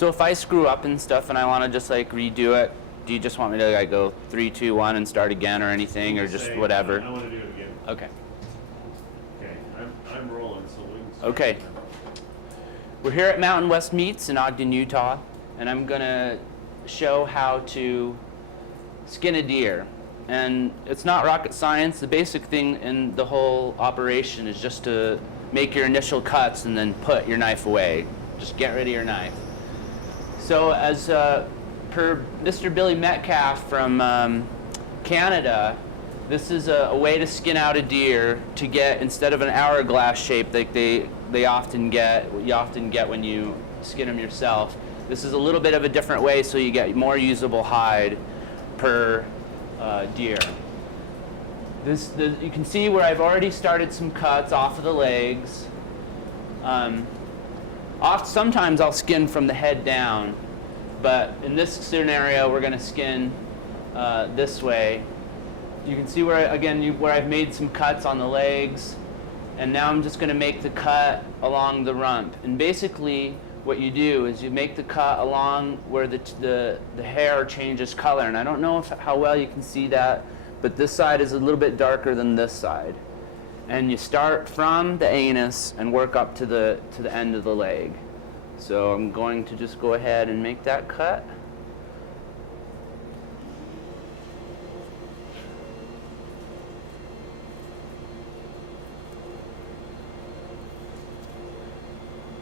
So if I screw up and stuff and I want to just like redo it, do you just want me to like go 3, 2, 1 and start again or anything, or just whatever? I want to do it again. Okay. Okay, I'm rolling, so we can start. Okay. We're here at Mountain West Meats in Ogden, Utah, and I'm gonna show how to skin a deer. And it's not rocket science. The basic thing in the whole operation is just to make your initial cuts and then put your knife away. Just get rid of your knife. So as per Mr. Billy Metcalf from Canada, this is a way to skin out a deer to get, instead of an hourglass shape like you often get when you skin them yourself. This is a little bit of a different way, so you get more usable hide per deer. You can see where I've already started some cuts off of the legs. Sometimes I'll skin from the head down, but in this scenario we're going to skin this way. You can see where I've made some cuts on the legs, and now I'm just going to make the cut along the rump. And basically what you do is you make the cut along where the hair changes color. And I don't know how well you can see that, but this side is a little bit darker than this side. And you start from the anus and work up to the end of the leg. So I'm going to just go ahead and make that cut.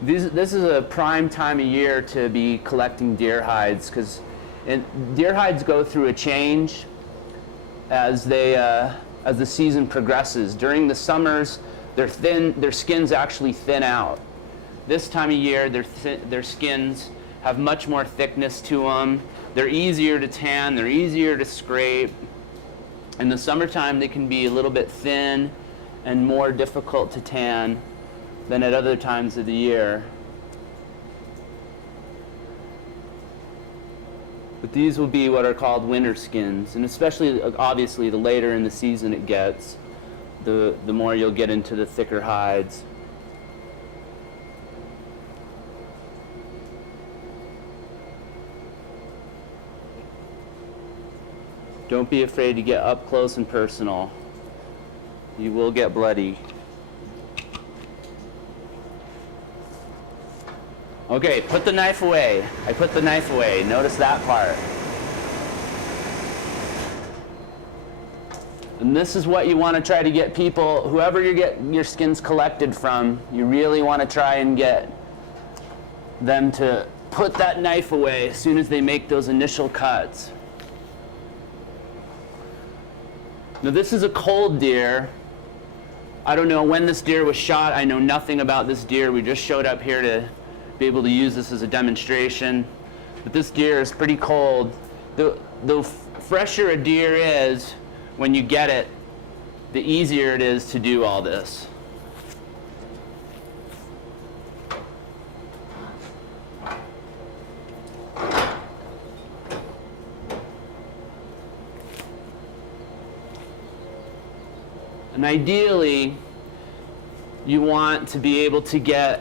This is a prime time of year to be collecting deer hides, because deer hides go through a change as the season progresses. During the summers, their skins actually thin out. This time of year, their skins have much more thickness to them. They're easier to tan, they're easier to scrape. In the summertime, they can be a little bit thin and more difficult to tan than at other times of the year. But these will be what are called winter skins, and especially, obviously, the later in the season it gets, the more you'll get into the thicker hides. Don't be afraid to get up close and personal. You will get bloody. Okay, put the knife away. I put the knife away. Notice that part. And this is what you want to try to get people, whoever you get your skins collected from, you really want to try and get them to put that knife away as soon as they make those initial cuts. Now this is a cold deer. I don't know when this deer was shot. I know nothing about this deer. We just showed up here to be able to use this as a demonstration. But this deer is pretty cold. The fresher a deer is when you get it, the easier it is to do all this. And ideally, you want to be able to get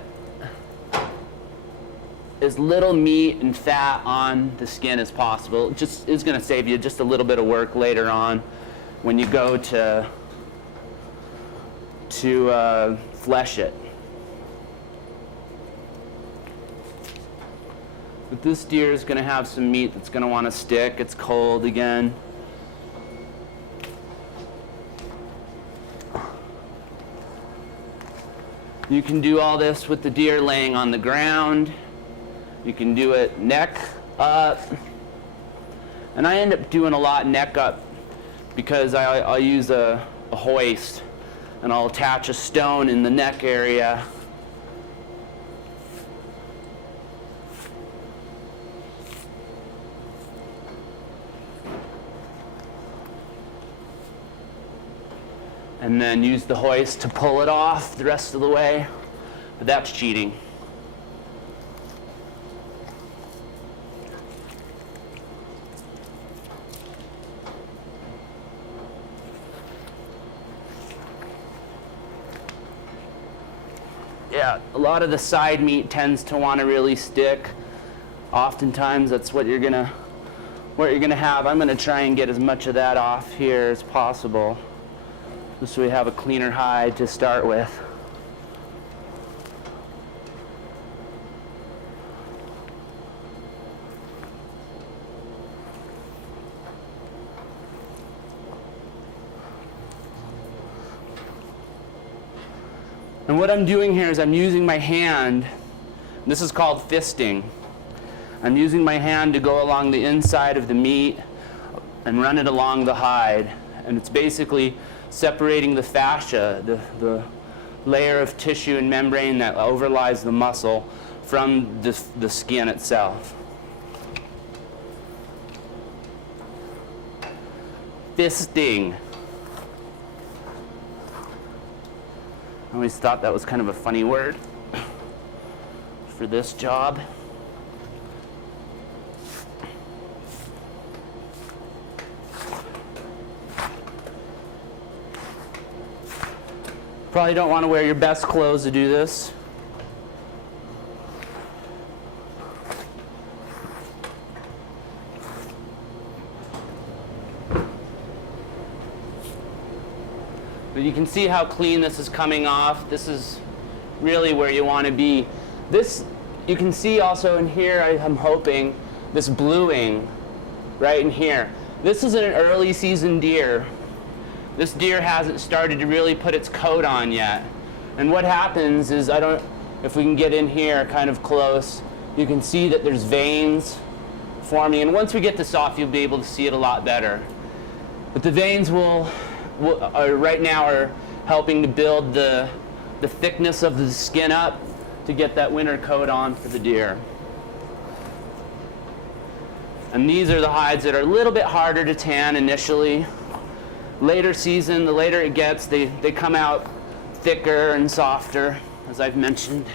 as little meat and fat on the skin as possible. It just is going to save you just a little bit of work later on when you go to flesh it. But this deer is going to have some meat that's going to want to stick. It's cold again. You can do all this with the deer laying on the ground. You can do it neck up. And I end up doing a lot neck up because I'll use a hoist and I'll attach a stone in the neck area. And then use the hoist to pull it off the rest of the way. But that's cheating. Yeah, a lot of the side meat tends to want to really stick. Oftentimes that's what you're gonna have. I'm gonna try and get as much of that off here as possible, just so we have a cleaner hide to start with. And what I'm doing here is I'm using my hand. This is called fisting. I'm using my hand to go along the inside of the meat and run it along the hide. And it's basically separating the fascia, the layer of tissue and membrane that overlies the muscle, from the skin itself. Fisting. I always thought that was kind of a funny word for this job. Probably don't want to wear your best clothes to do this. But you can see how clean this is coming off. This is really where you want to be. This, you can see also in here, I'm hoping, this bluing right in here. This is an early season deer. This deer hasn't started to really put its coat on yet. And what happens is, if we can get in here kind of close, you can see that there's veins forming. And once we get this off, you'll be able to see it a lot better. But the veins right now are helping to build the thickness of the skin up to get that winter coat on for the deer. And these are the hides that are a little bit harder to tan initially. Later season, the later it gets, they come out thicker and softer, as I've mentioned.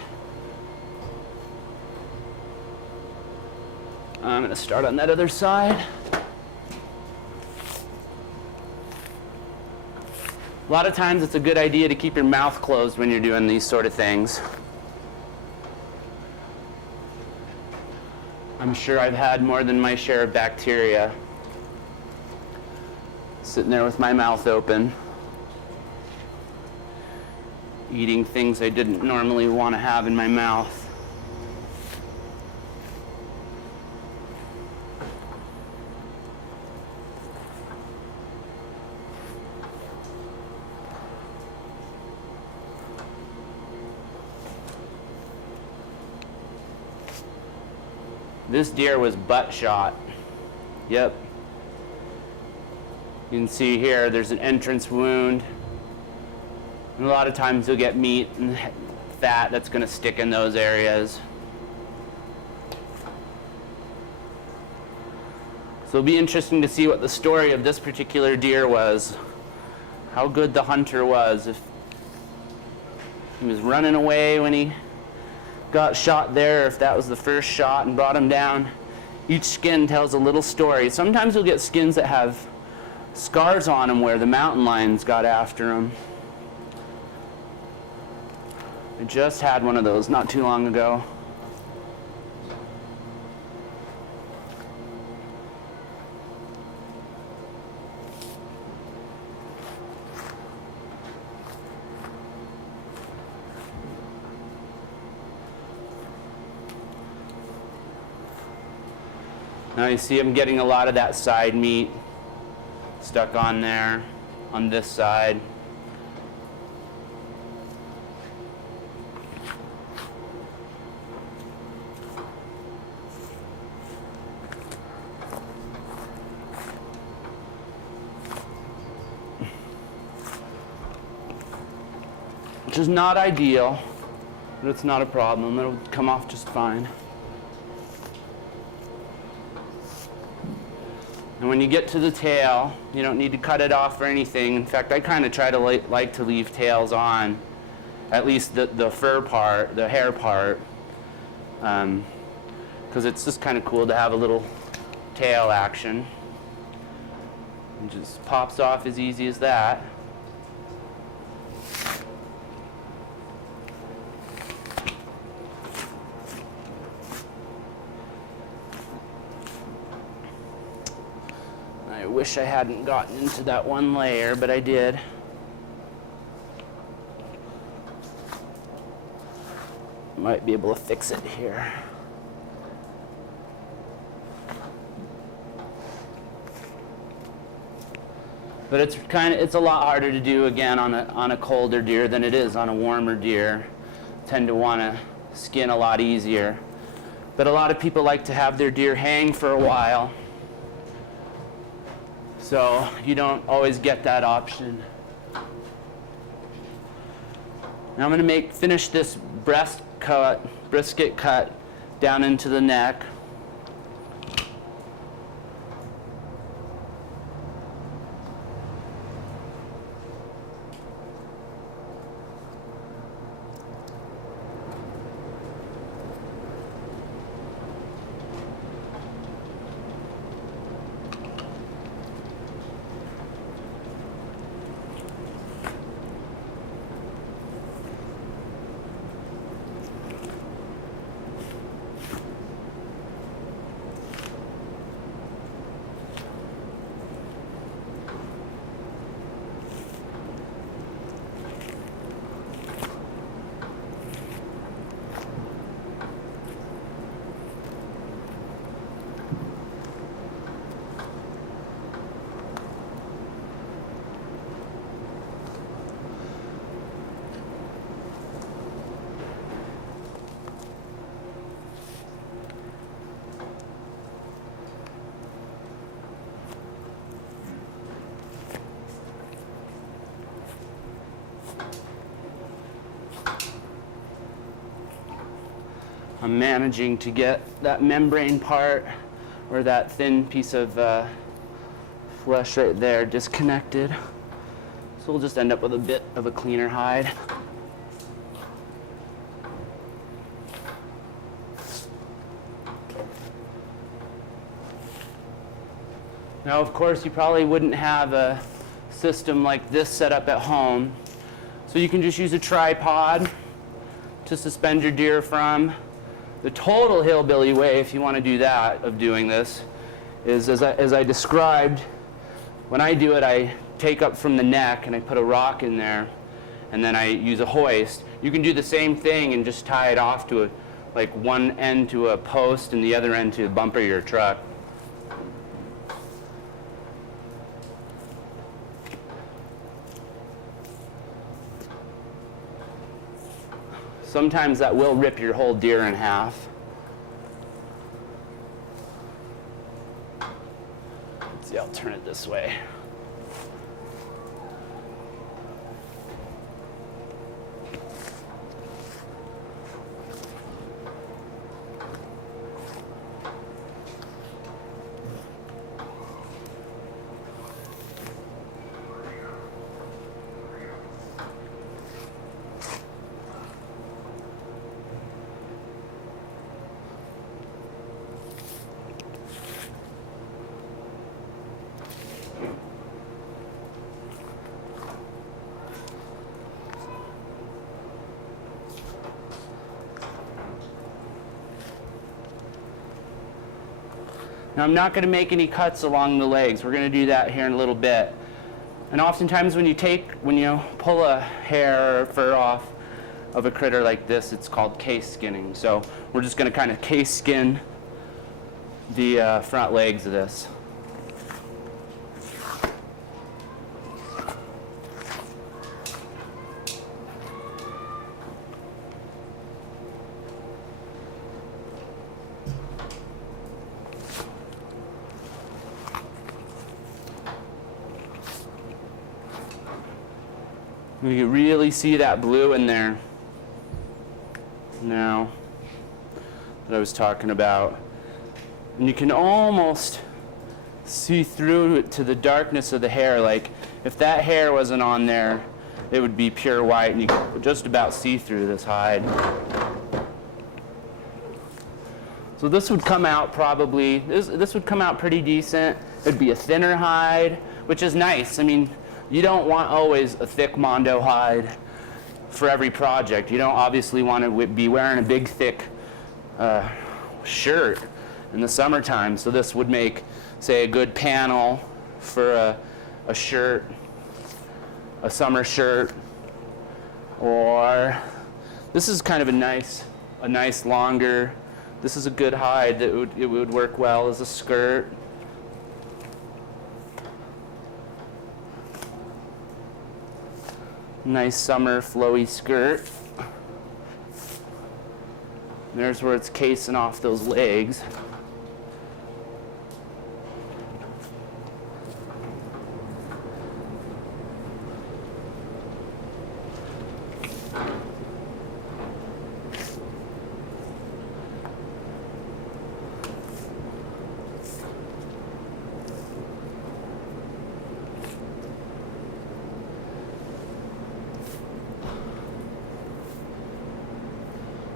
I'm going to start on that other side. A lot of times it's a good idea to keep your mouth closed when you're doing these sort of things. I'm sure I've had more than my share of bacteria sitting there with my mouth open, eating things I didn't normally want to have in my mouth. This deer was butt shot. Yep. You can see here there's an entrance wound. And a lot of times you'll get meat and fat that's going to stick in those areas. So it'll be interesting to see what the story of this particular deer was. How good the hunter was. If he was running away when he got shot there, if that was the first shot and brought him down. Each skin tells a little story. Sometimes you'll get skins that have scars on them where the mountain lions got after them. I just had one of those not too long ago. Now you see I'm getting a lot of that side meat stuck on there, on this side. Which is not ideal, but it's not a problem. It'll come off just fine. And when you get to the tail, you don't need to cut it off or anything. In fact, I kind of try to like to leave tails on, at least the fur part, the hair part, because it's just kind of cool to have a little tail action. It just pops off as easy as that. wish I hadn't gotten into that one layer, but I did. Might be able to fix it here. But it's a lot harder to do again on a colder deer than it is on a warmer deer. Tend to want to skin a lot easier. But a lot of people like to have their deer hang for a while. So you don't always get that option. Now I'm going to finish this brisket cut down into the neck. I'm managing to get that membrane part, or that thin piece of flesh right there, disconnected. So we'll just end up with a bit of a cleaner hide. Now, of course, you probably wouldn't have a system like this set up at home. So you can just use a tripod to suspend your deer from. The total hillbilly way, if you want to do that, of doing this, is as I described. When I do it, I take up from the neck and I put a rock in there, and then I use a hoist. You can do the same thing and just tie it off to like one end to a post and the other end to the bumper of your truck. Sometimes that will rip your whole deer in half. Let's see, I'll turn it this way. Now I'm not going to make any cuts along the legs. We're going to do that here in a little bit. And oftentimes when you pull a hair or fur off of a critter like this, it's called case skinning. So we're just going to kind of case skin the front legs of this. You can really see that blue in there now that I was talking about. And you can almost see through it to the darkness of the hair. Like if that hair wasn't on there, it would be pure white, and you could just about see through this hide. So this would come out probably, this would come out pretty decent. It'd be a thinner hide, which is nice. I mean, you don't want always a thick Mondo hide for every project. You don't obviously want to be wearing a big, thick shirt in the summertime. So this would make, say, a good panel for a shirt, a summer shirt, or this is kind of a nice longer, this is a good hide that it would work well as a skirt. Nice summer flowy skirt. There's where it's casing off those legs.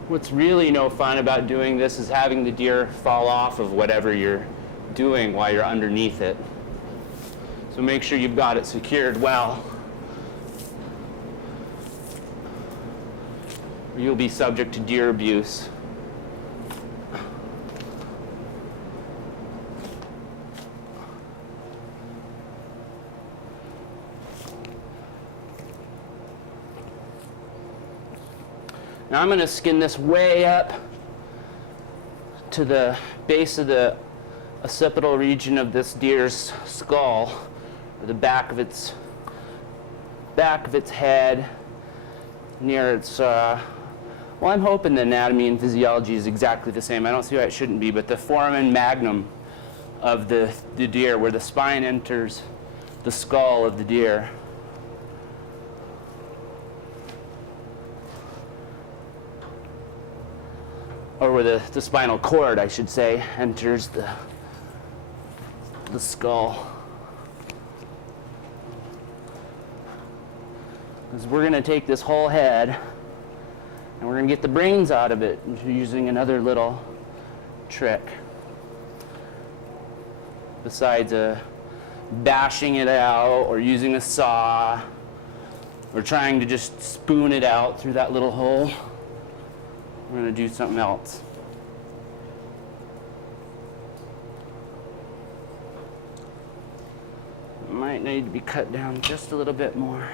What's really no fun about doing this is having the deer fall off of whatever you're doing while you're underneath it. So make sure you've got it secured well, or you'll be subject to deer abuse. Now I'm going to skin this way up to the base of the occipital region of this deer's skull, or the back of its head, near its, well, I'm hoping the anatomy and physiology is exactly the same. I don't see why it shouldn't be, but the foramen magnum of the deer, where the spine enters the skull of the deer. Or where the spinal cord, I should say, enters the skull. Because we're going to take this whole head and we're going to get the brains out of it using another little trick. Besides bashing it out or using a saw or trying to just spoon it out through that little hole, we're going to do something else. Might need to be cut down just a little bit more.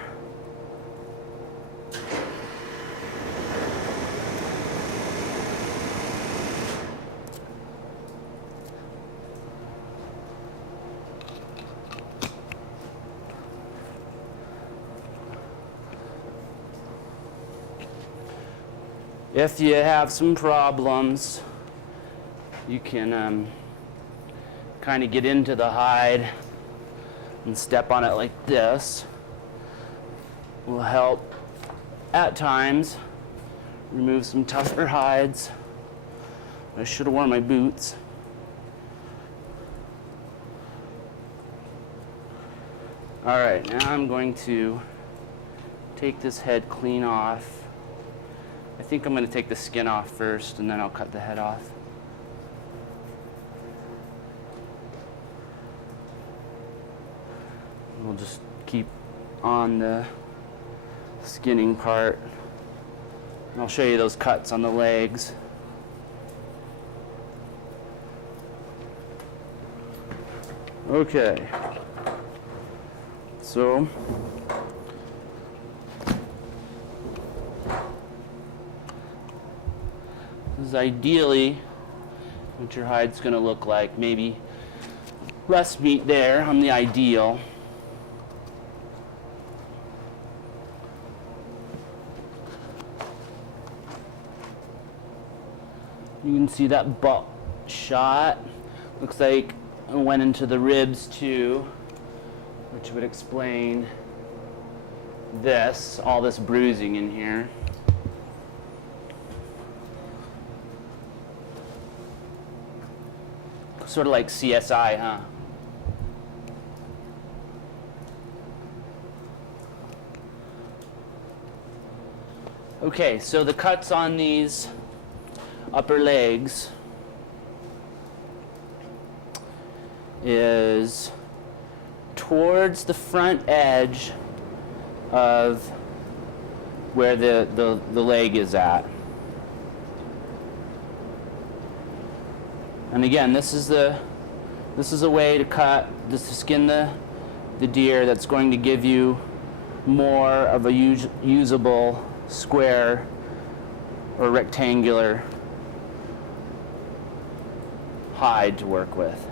If you have some problems, you can kind of get into the hide and step on it like this. Will help at times remove some tougher hides. I should have worn my boots. All right, now I'm going to take this head clean off. I think I'm going to take the skin off first, and then I'll cut the head off. We'll just keep on the skinning part. And I'll show you those cuts on the legs. Okay. So, this is ideally what your hide's going to look like. Maybe less meat there on the ideal. You can see that butt shot. Looks like it went into the ribs too, which would explain this, all this bruising in here. Sort of like CSI, huh? Okay, so the cuts on these upper legs is towards the front edge of where the leg is at. And again, this is a way to cut, just to skin the the deer that's going to give you more of a usable square or rectangular hide to work with.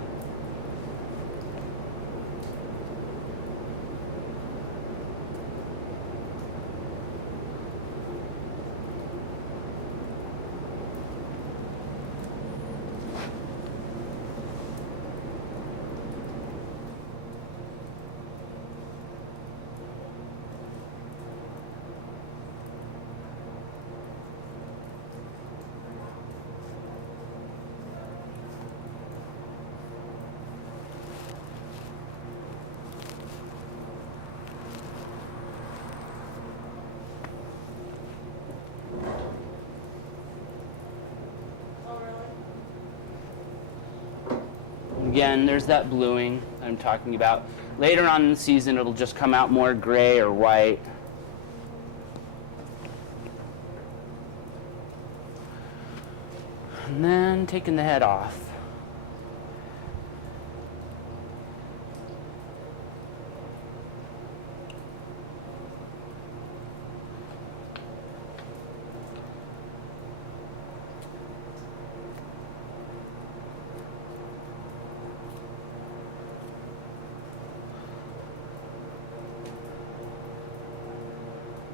Again, there's that bluing I'm talking about. Later on in the season, it'll just come out more gray or white. And then taking the head off.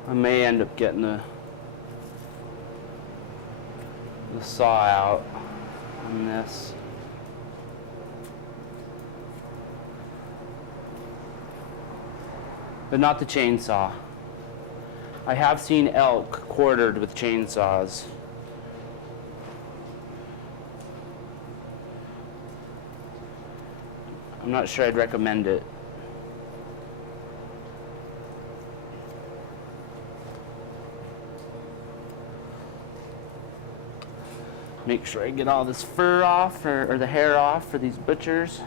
I may end up getting the saw out on this. But not the chainsaw. I have seen elk quartered with chainsaws. I'm not sure I'd recommend it. Make sure I get all this fur off, or the hair off for these butchers.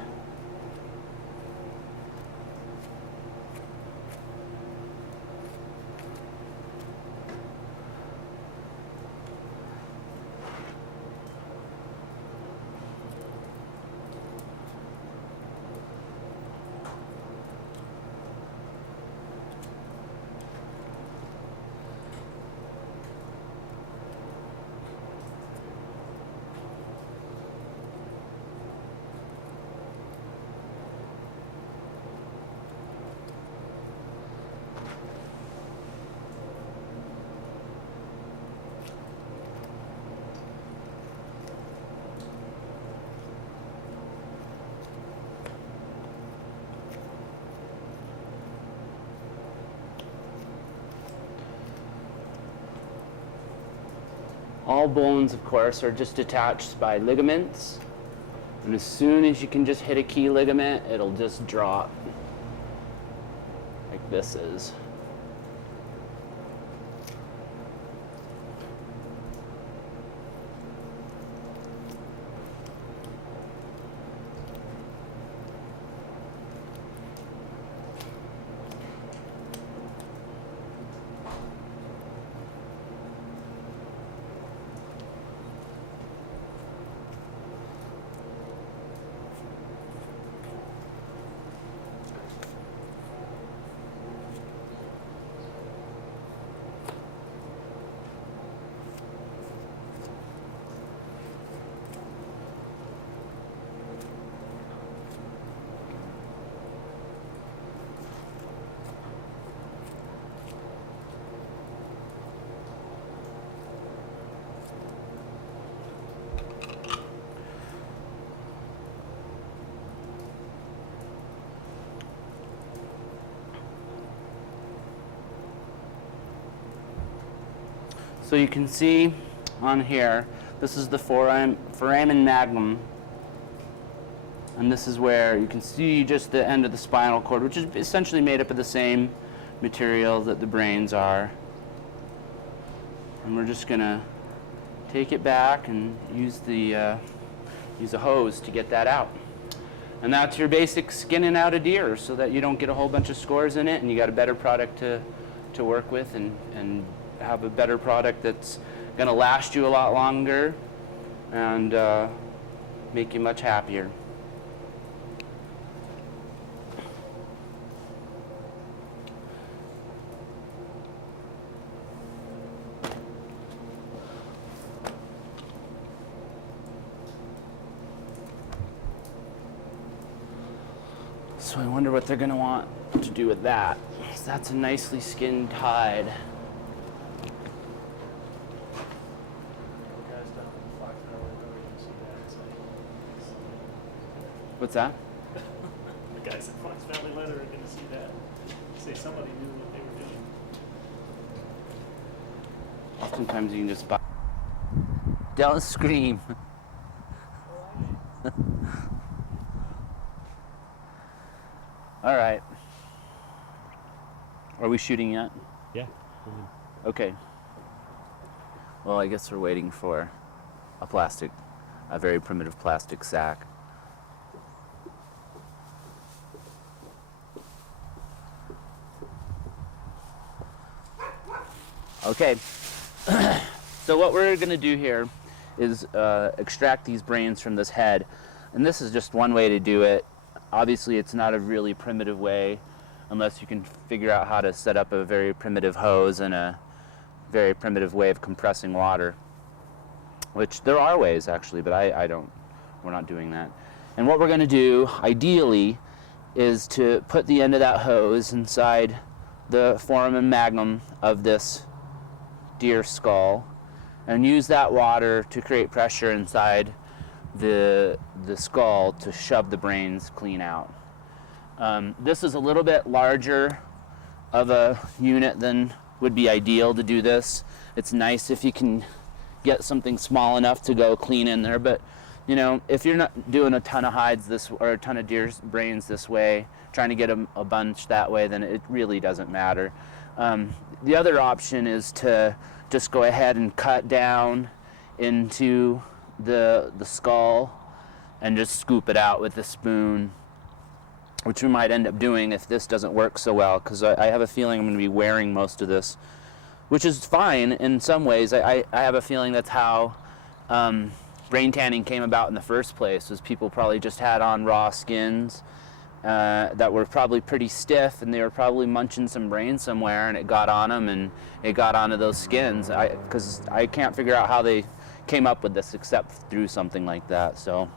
All bones, of course, are just attached by ligaments. And as soon as you can just hit a key ligament, it'll just drop. Like this is. So you can see on here, this is the foramen magnum. And this is where you can see just the end of the spinal cord, which is essentially made up of the same material that the brains are. And we're just gonna take it back and use a hose to get that out. And that's your basic skinning out a deer, so that you don't get a whole bunch of scores in it, and you got a better product to work with, and have a better product that's gonna last you a lot longer and make you much happier. So I wonder what they're gonna want to do with that. So that's a nicely skinned hide. Guys down in Fox Valley Road, you can see that. What's that? The guys at Fox Valley Leather are gonna see that. Say somebody knew what they were doing. Oftentimes you can just buy. Don't scream. All right. Are we shooting yet? Yeah. Okay. Well, I guess we're waiting for a very primitive plastic sack. Okay. So what we're going to do here is extract these brains from this head. And this is just one way to do it. Obviously, it's not a really primitive way unless you can figure out how to set up a very primitive hose and a very primitive way of compressing water, which there are ways actually, but we're not doing that. And what we're going to do, ideally, is to put the end of that hose inside the foramen magnum of this deer skull and use that water to create pressure inside the skull to shove the brains clean out. This is a little bit larger of a unit than would be ideal to do this. It's nice if you can get something small enough to go clean in there, but you know, if you're not doing a ton of hides or a ton of deer's brains this way, trying to get a bunch that way, then it really doesn't matter. The other option is to just go ahead and cut down into the skull and just scoop it out with a spoon, which we might end up doing if this doesn't work so well, because I have a feeling I'm going to be wearing most of this, which is fine in some ways. I have a feeling that's how brain tanning came about in the first place, was people probably just had on raw skins that were probably pretty stiff, and they were probably munching some brain somewhere, and it got on them, and it got onto those skins. Because I can't figure out how they came up with this except through something like that. So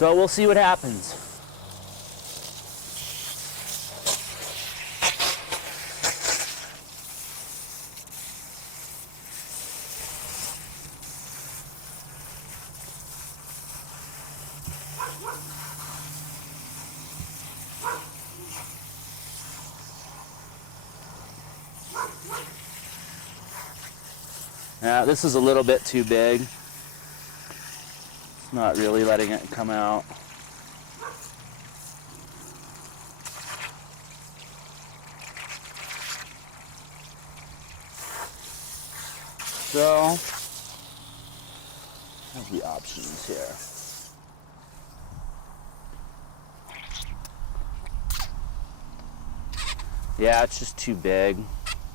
we'll see what happens. Yeah, this is a little bit too big. It's not really letting it come out. So, have the options here. Yeah, it's just too big.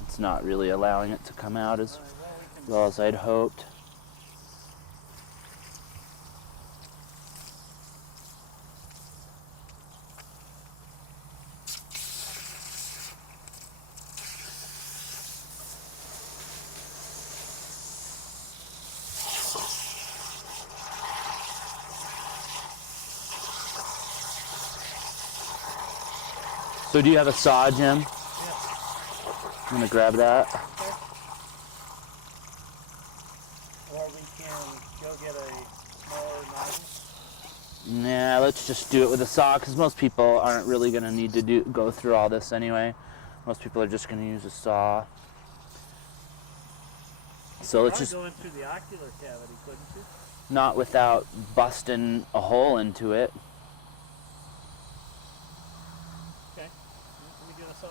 It's not really allowing it to come out as well as I'd hoped. So do you have a saw, Jim? Yeah. I'm gonna grab that. Okay. Or we can go get a smaller knife. Nah, let's just do it with a saw, because most people aren't really gonna need to go through all this anyway. Most people are just gonna use a saw. So let's just, go in through the ocular cavity, couldn't you? not without busting a hole into it. Okay. Let me get a saw.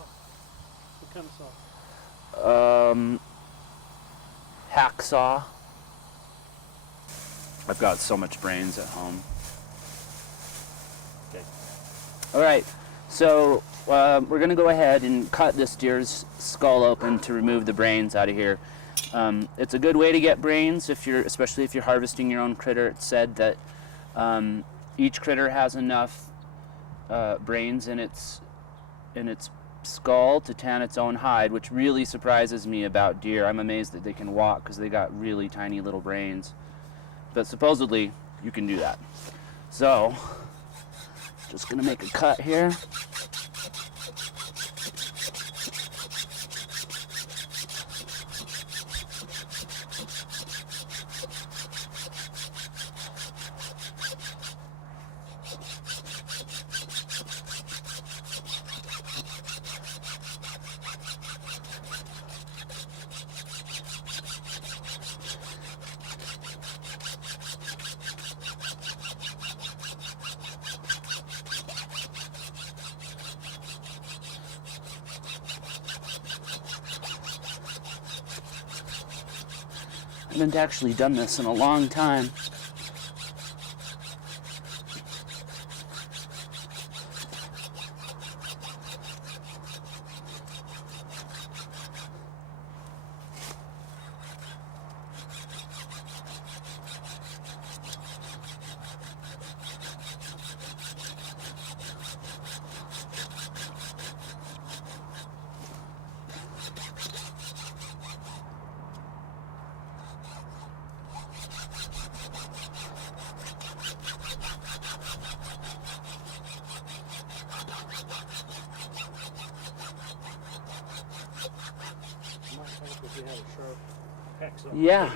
What kind of saw? Hacksaw. I've got so much brains at home. Okay. All right, so we're gonna go ahead and cut this deer's skull open to remove the brains out of here. It's a good way to get brains, especially if you're harvesting your own critter. It's said that each critter has enough brains in its skull to tan its own hide, which really surprises me about deer. I'm amazed that they can walk because they got really tiny little brains. But supposedly you can do that. So Just gonna make a cut here. I haven't actually done this in a long time. If you had a sharp hacksaw. Yeah.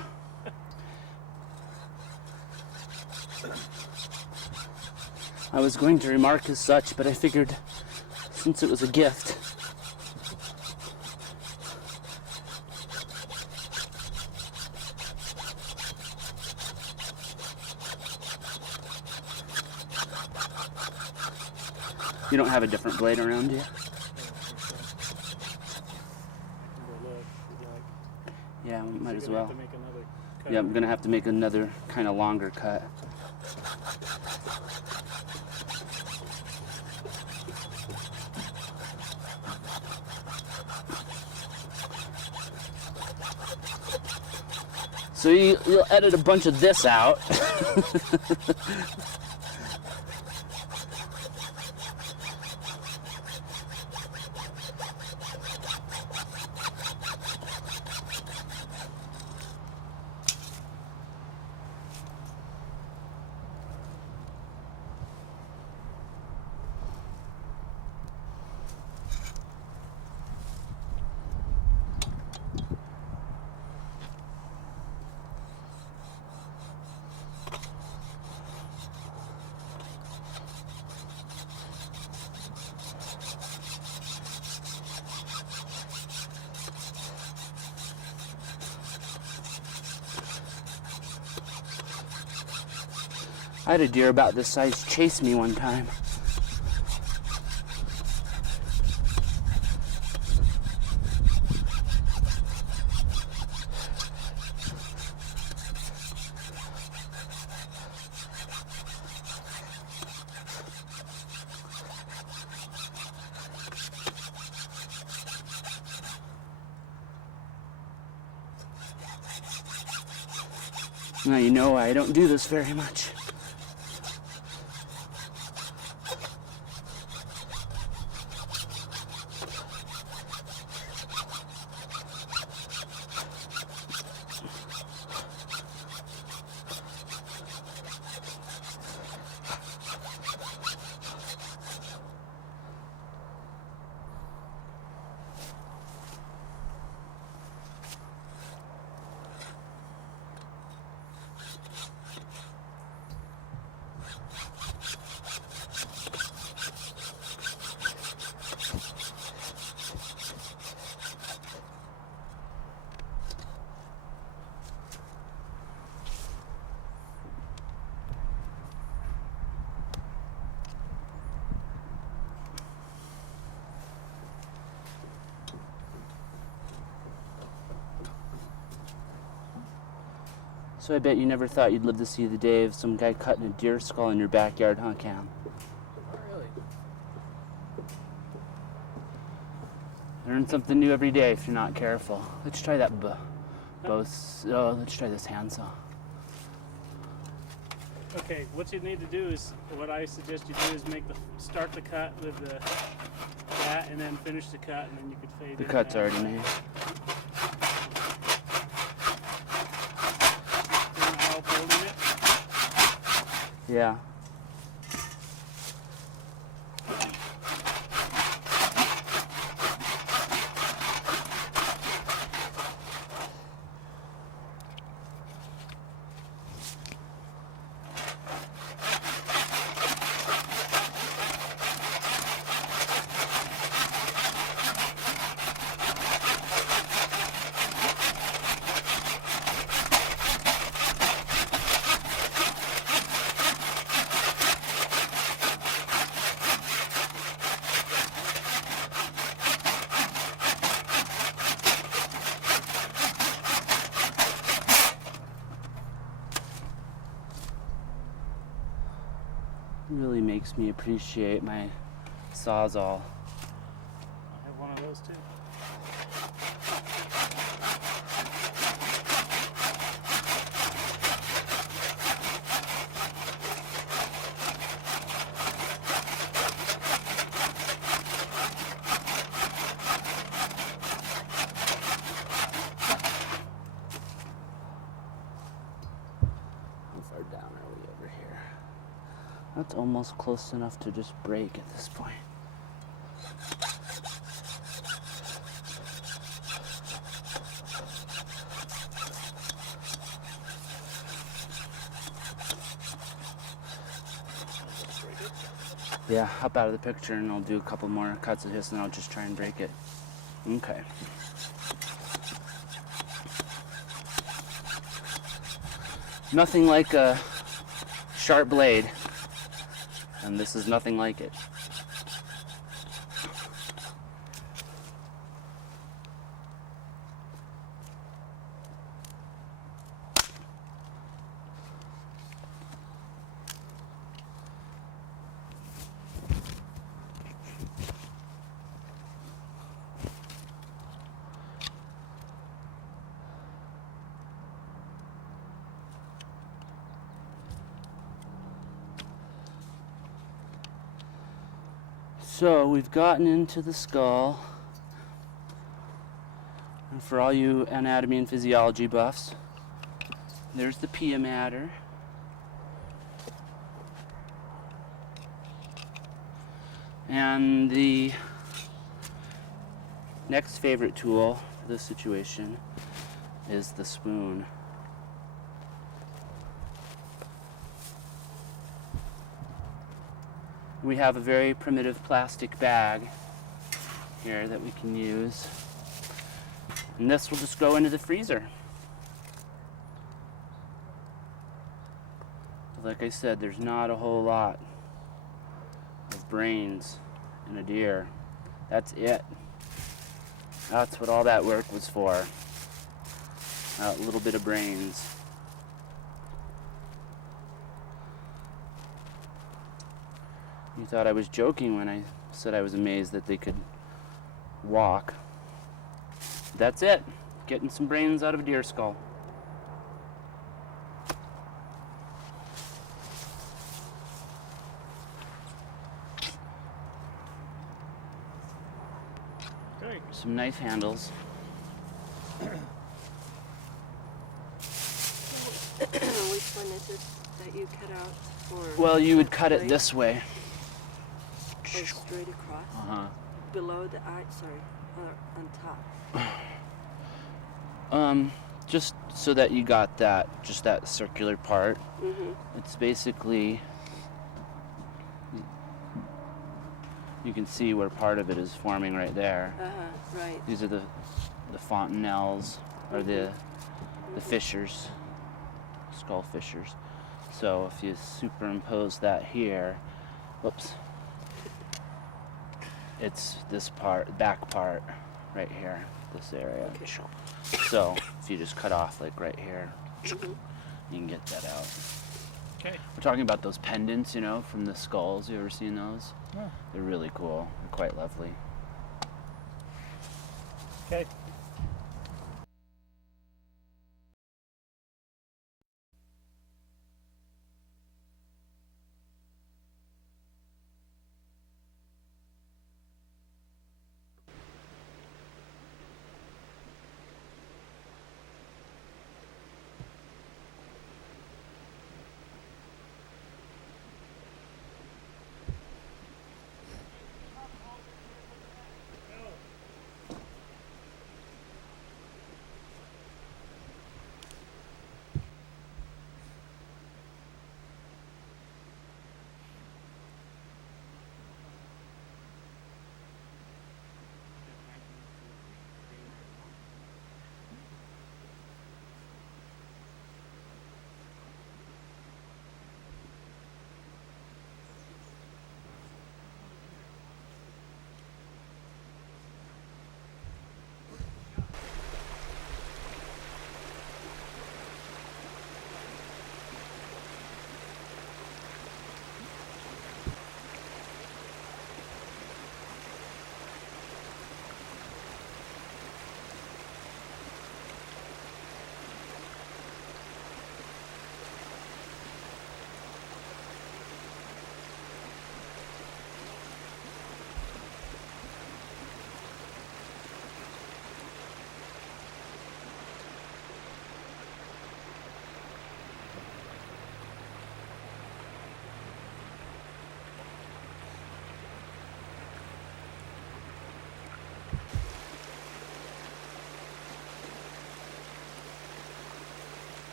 I was going to remark as such, but I figured since it was a gift. You don't have a different blade around you? Yeah, might as well. Yeah, I'm gonna have to make another kind of longer cut. So you'll edit a bunch of this out. I had a deer about this size chase me one time. Now you know I don't do this very much. So I bet you never thought you'd live to see the day of some guy cutting a deer skull in your backyard, huh, Cam? Not really. Learn something new every day if you're not careful. Let's try that let's try this handsaw. Okay, what you need to do is, what I suggest you do is start the cut with that, and then finish the cut, and then you could fade The in cut's and out. already made. Help holding it. Yeah. Really makes me appreciate my Sawzall. I have one of those too. How far down are we over here? That's almost close enough to just break at this point. Yeah, hop out of the picture and I'll do a couple more cuts of this and I'll just try and break it. Okay. Nothing like a sharp blade, and this is nothing like it. So we've gotten into the skull. And for all you anatomy and physiology buffs, there's the pia mater. And the next favorite tool for this situation is the spoon. We have a very primitive plastic bag here that we can use. And this will just go into the freezer. Like I said, there's not a whole lot of brains in a deer. That's it. That's what all that work was for. A little bit of brains. You thought I was joking when I said I was amazed that they could walk. That's it. Getting some brains out of a deer skull. Okay. Some knife handles. Which one is it that you cut out for? Well, you would cut it straight this way. or straight across? Uh-huh. Below the eye, sorry, or on top? Just so that you got that, just that circular part. Mm-hmm. It's basically, you can see where part of it is forming right there. Uh-huh, right. These are the fontanelles, or the fissures, skull fissures. So if you superimpose that here, whoops, it's this part, back part, right here, this area. Okay. So if you just cut off like right here, Mhm. you can get that out. Okay. We're talking about those pendants, you know, from the skulls. You ever seen those? Yeah. They're really cool. They're quite lovely. Okay.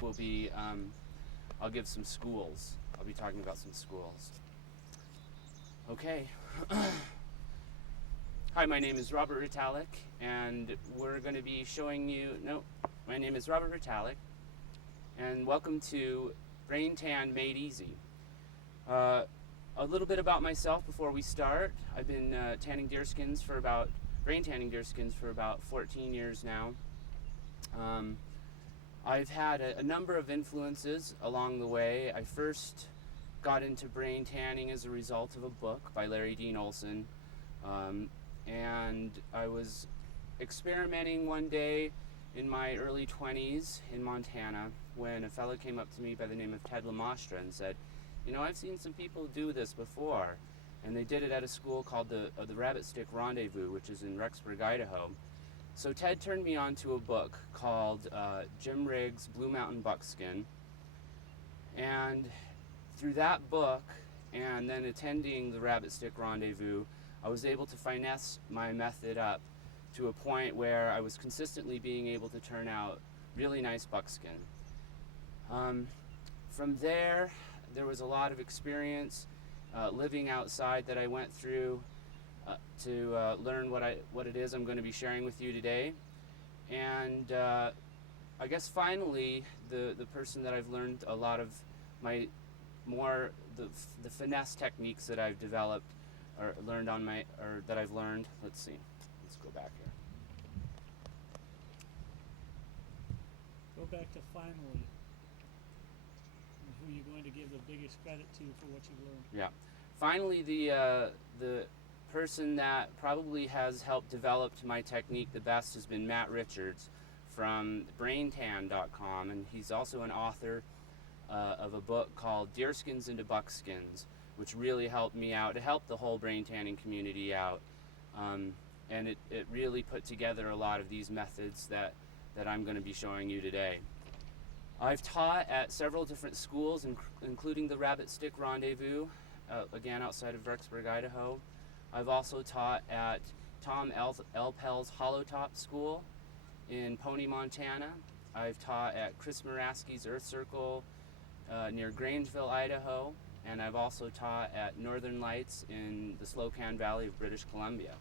will be, I'll give some schools. I'll be talking about some schools. Okay. Hi, my name is Robert Ritalik, and we're going to be showing you, my name is Robert Ritalik, and welcome to Brain Tan Made Easy. A little bit about myself before we start. I've been brain tanning deerskins for about 14 years now. I've had a number of influences along the way. I first got into brain tanning as a result of a book by Larry Dean Olson. And I was experimenting one day in my early 20s in Montana when a fellow came up to me by the name of Ted Lamostra and said, you know, I've seen some people do this before. And they did it at a school called the Rabbit Stick Rendezvous, which is in Rexburg, Idaho. So Ted turned me on to a book called Jim Riggs' Blue Mountain Buckskin. And through that book, and then attending the Rabbit Stick Rendezvous, I was able to finesse my method up to a point where I was consistently being able to turn out really nice buckskin. From there was a lot of experience living outside that I went through to learn what it is I'm going to be sharing with you today. And I guess finally, the person that I've learned a lot of the finesse techniques that I've developed or that I've learned. Let's go back here. Go back to finally. Who you're going to give the biggest credit to for what you've learned. Yeah. Finally, the person that probably has helped develop my technique the best has been Matt Richards from braintan.com, and he's also an author of a book called Deerskins into Buckskins, which really helped me out. It helped the whole brain tanning community out, and it really put together a lot of these methods that I'm going to be showing you today. I've taught at several different schools, including the Rabbit Stick Rendezvous, again outside of Rexburg, Idaho. I've also taught at Tom Elpel's Hollow Top School in Pony, Montana. I've taught at Chris Muraski's Earth Circle near Grangeville, Idaho. And I've also taught at Northern Lights in the Slocan Valley of British Columbia.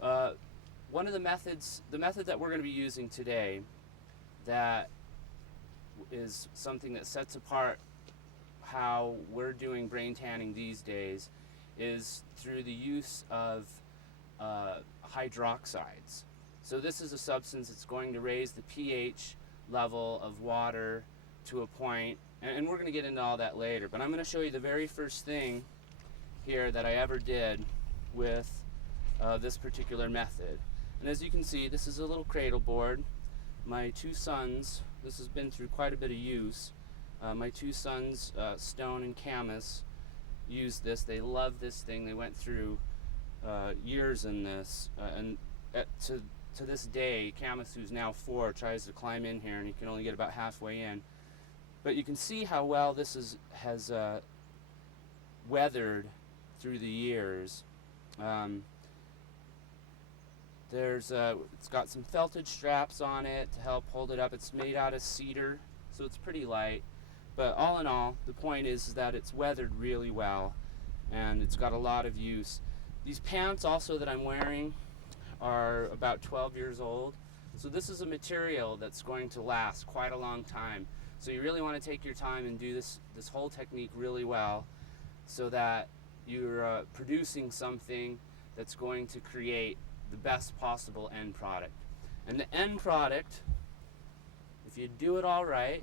One of the method that we're going to be using today that is something that sets apart how we're doing brain tanning these days is through the use of hydroxides. So this is a substance that's going to raise the pH level of water to a point, and we're going to get into all that later, but I'm going to show you the very first thing here that I ever did with this particular method. And as you can see, this is a little cradle board. My two sons, this has been through quite a bit of use. My two sons, Stone and Camus, used this. They love this thing. They went through years in this, and to this day, Camus, who's now 4, tries to climb in here, and he can only get about halfway in. But you can see how well this has weathered through the years. It's got some felted straps on it to help hold it up. It's made out of cedar, so it's pretty light. But all in all, the point is that it's weathered really well, and it's got a lot of use. These pants also that I'm wearing are about 12 years old. So this is a material that's going to last quite a long time. So you really want to take your time and do this whole technique really well so that you're producing something that's going to create the best possible end product. And the end product, if you do it all right,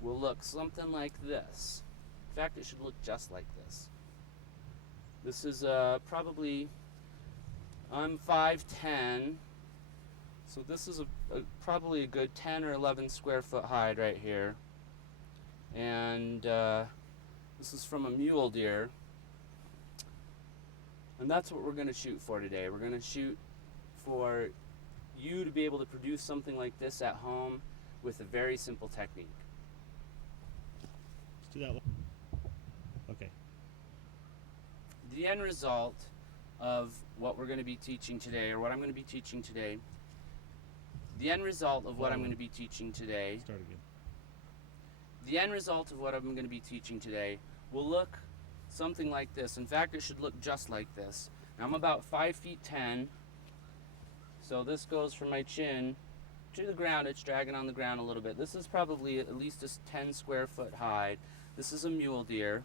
will look something like this. In fact, it should look just like this. This is probably, I'm 5'10", so this is probably a good 10 or 11 square foot hide right here. And this is from a mule deer. And that's what we're going to shoot for today. We're going to shoot for you to be able to produce something like this at home with a very simple technique. Let's do that one. Okay. The end result of what we're going to be teaching today, or what I'm going to be teaching today, The end result of what I'm going to be teaching today, Start again. the end result of what I'm going to be teaching today will look something like this. In fact, it should look just like this. Now, I'm about 5 feet 10, so this goes from my chin to the ground. It's dragging on the ground a little bit. This is probably at least a 10 square foot hide. This is a mule deer,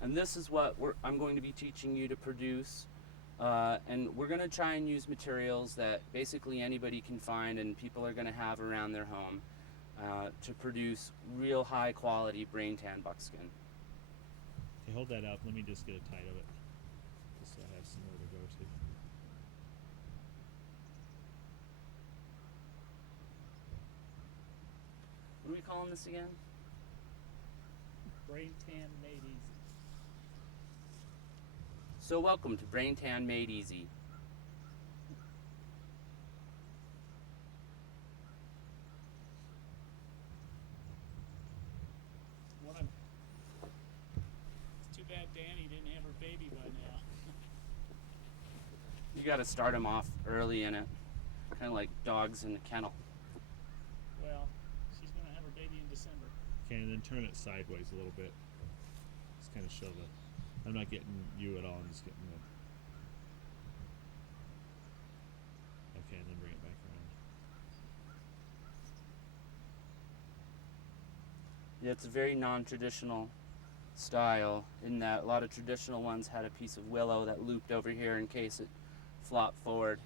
and this is what I'm going to be teaching you to produce. And we're going to try and use materials that basically anybody can find and people are going to have around their home to produce real high quality brain tan buckskin. Okay, hold that up. Let me just get a tight of it, just so I have somewhere to go to. What are we calling this again? Brain tan made easy. So welcome to Brain Tan Made Easy. It's too bad Danny didn't have her baby by now. You got to start them off early in it, kind of like dogs in a kennel. Well, she's going to have her baby in December. Okay, and then turn it sideways a little bit. Just kind of show the. I'm not getting you at all. I'm just getting the. Okay, and then bring it back around. Yeah, it's a very non-traditional style in that a lot of traditional ones had a piece of willow that looped over here in case it flopped forward.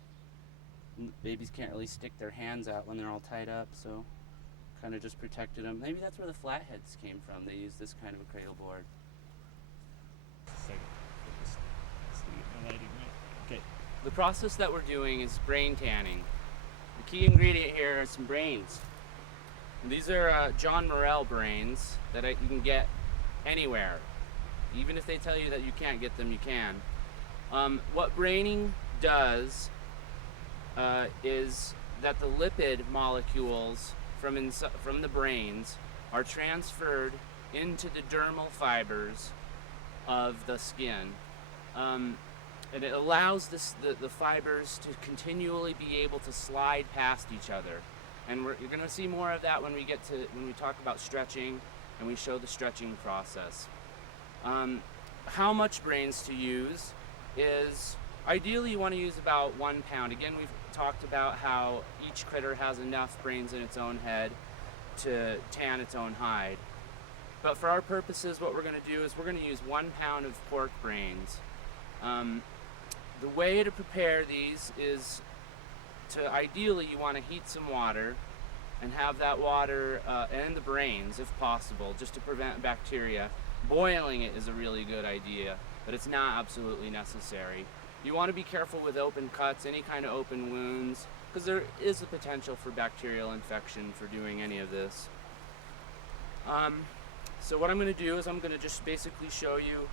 And babies can't really stick their hands out when they're all tied up, so kind of just protected them. Maybe that's where the flatheads came from. They used this kind of a cradle board. Second. Let's get my lighting right. Okay. The process that we're doing is brain tanning. The key ingredient here are some brains. And these are John Morrell brains that you can get anywhere. Even if they tell you that you can't get them, you can. What braining does is that the lipid molecules from the brains are transferred into the dermal fibers of the skin. And it allows the fibers to continually be able to slide past each other. And you're going to see more of that when we talk about stretching and we show the stretching process. How much brains to use is ideally you want to use about 1 pound. Again, we've talked about how each critter has enough brains in its own head to tan its own hide. But for our purposes, what we're going to do is we're going to use 1 pound of pork brains. The way to prepare these is to ideally you want to heat some water and have that water and the brains if possible just to prevent bacteria. Boiling it is a really good idea, but it's not absolutely necessary. You want to be careful with open cuts, any kind of open wounds, because there is a potential for bacterial infection for doing any of this. So what I'm going to do is I'm going to just basically show you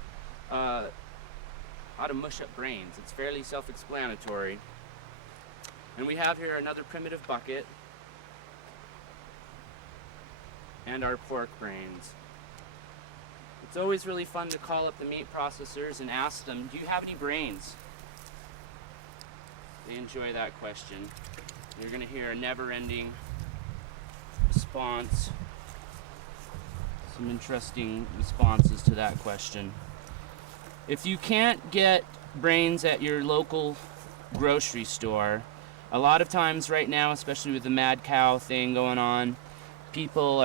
how to mush up brains. It's fairly self-explanatory. And we have here another primitive bucket and our pork brains. It's always really fun to call up the meat processors and ask them, do you have any brains? They enjoy that question. You're going to hear a never-ending response. Some interesting responses to that question. If you can't get brains at your local grocery store, a lot of times right now, especially with the mad cow thing going on, people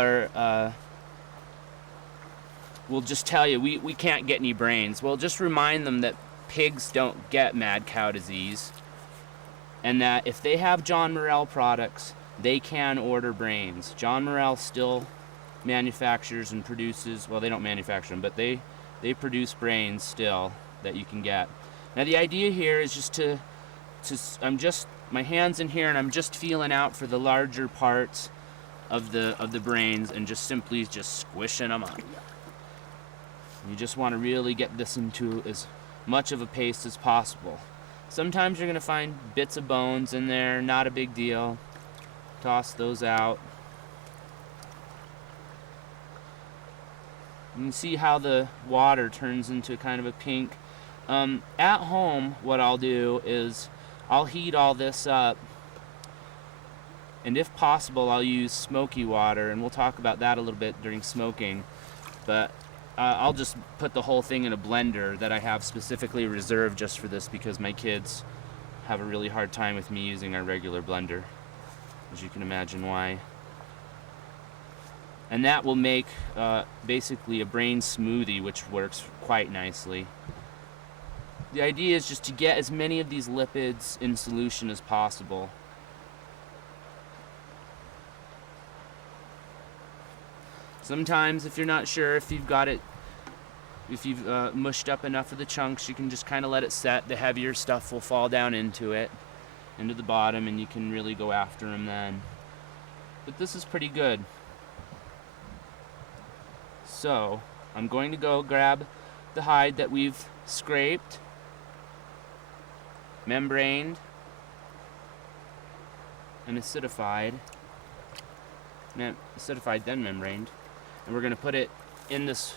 will just tell you, we can't get any brains. Well, just remind them that pigs don't get mad cow disease, and that if they have John Morrell products, they can order brains. John Morrell still manufactures and produces, well, they don't manufacture them, but they produce brains still that you can get. Now the idea here is just my hand's in here and I'm just feeling out for the larger parts of the brains and just simply squishing them up. You just want to really get this into as much of a paste as possible. Sometimes you're going to find bits of bones in there, not a big deal. Toss those out. You can see how the water turns into kind of a pink. At home, what I'll do is I'll heat all this up And if possible, I'll use smoky water, and we'll talk about that a little bit during smoking. But I'll just put the whole thing in a blender that I have specifically reserved just for this because my kids have a really hard time with me using our regular blender, as you can imagine why. And that will make basically a brain smoothie, which works quite nicely. The idea is just to get as many of these lipids in solution as possible. Sometimes if you're not sure if you've got it, if you've mushed up enough of the chunks, you can just kind of let it set. The heavier stuff will fall down into it, into the bottom, and you can really go after them then. But this is pretty good. So I'm going to go grab the hide that we've scraped, membraned, and acidified. Acidified then membraned. And we're going to put it in this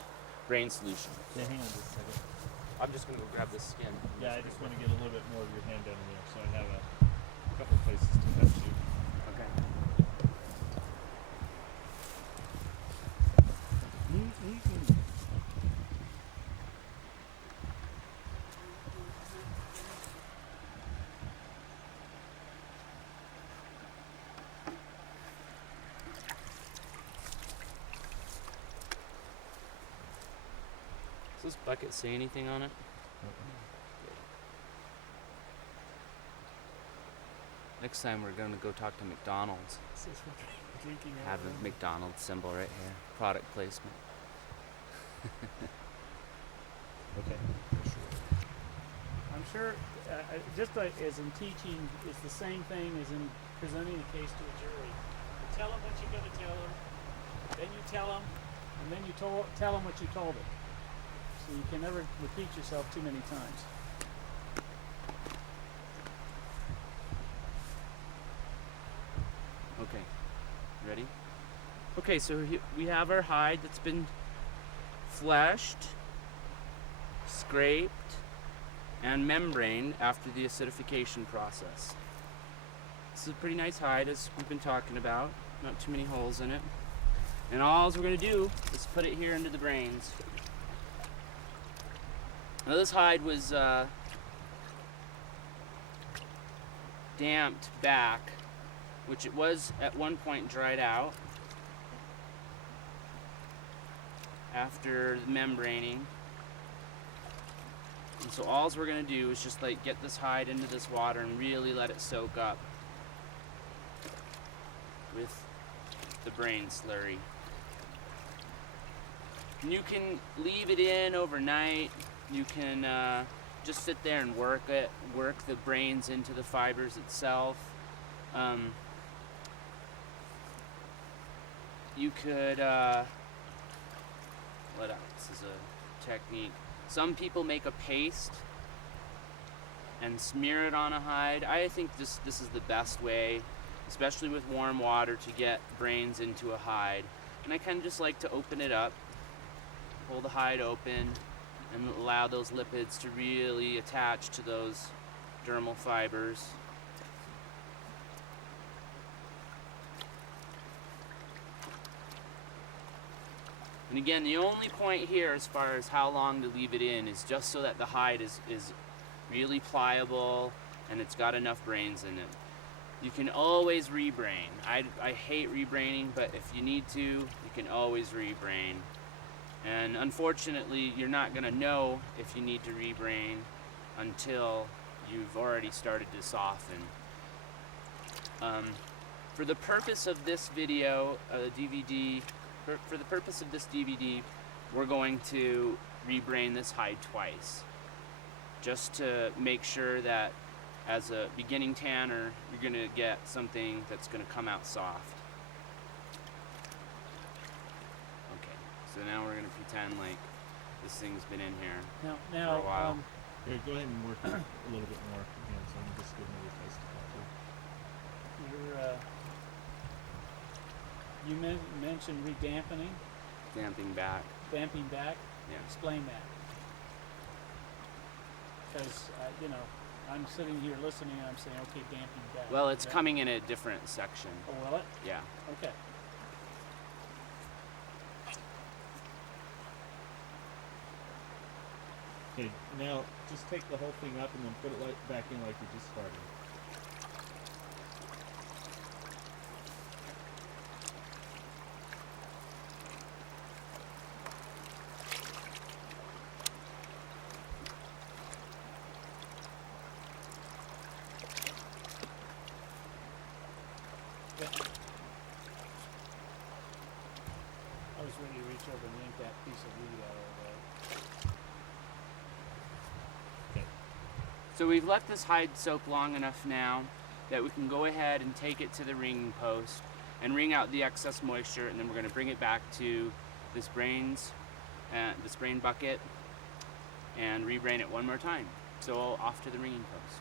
brain solution. Yeah, hang on just a second. I'm just going to go grab this skin. Yeah, I just want to get a little bit more of your hand down in there, so I have a couple places to touch you. Okay. Does this bucket say anything on it? Next time we're gonna go talk to McDonald's. Drinking Have out of a McDonald's symbol right here. Product placement. Okay, for sure. I'm sure, just like as in teaching, it's the same thing as in presenting a case to a jury. You tell them what you're going to tell them, then you tell them, and then you tell them what you told them. So you can never repeat yourself too many times. Okay. Ready? Okay, so we have our hide that's been fleshed, scraped, and membraned after the acidification process. This is a pretty nice hide, as we've been talking about. Not too many holes in it. And all we're going to do is put it here into the brains. Now this hide was damped back, which it was at one point dried out after the membraning. And so all we're going to do is just like get this hide into this water and really let it soak up with the brain slurry. And you can leave it in overnight. You can just sit there and work the brains into the fibers itself. You could, what else is a technique? Some people make a paste and smear it on a hide. I think this is the best way, especially with warm water, to get brains into a hide. And I kind of just like to open it up, pull the hide open, and allow those lipids to really attach to those dermal fibers. And again, the only point here as far as how long to leave it in is just so that the hide is really pliable and it's got enough brains in it. You can always rebrain. I hate rebraining, but if you need to, you can always rebrain. And unfortunately, you're not going to know if you need to rebrain until you've already started to soften. For the purpose of this video, DVD, for the purpose of this DVD, we're going to rebrain this hide twice, just to make sure that as a beginning tanner, you're going to get something that's going to come out soft. Okay, so now we're going to pretend like this thing's been in here Now, for a while. Here, go ahead and work it a little bit more again, so I'm just giving you a place to talk to. you mentioned redampening, Damping back. damping back. Yeah. Explain that. Because, I'm sitting here listening and I'm saying, okay, damping down. Well, it's That- coming in a different section. Oh, will it? Yeah. Okay. Okay, now just take the whole thing up and then put it back in like we just started. I was ready to reach over and yank that piece of weed out of there. Okay. So we've let this hide soak long enough now that we can go ahead and take it to the ringing post and wring out the excess moisture, and then we're going to bring it back to this brain bucket and rebrain it one more time. So off to the ringing post.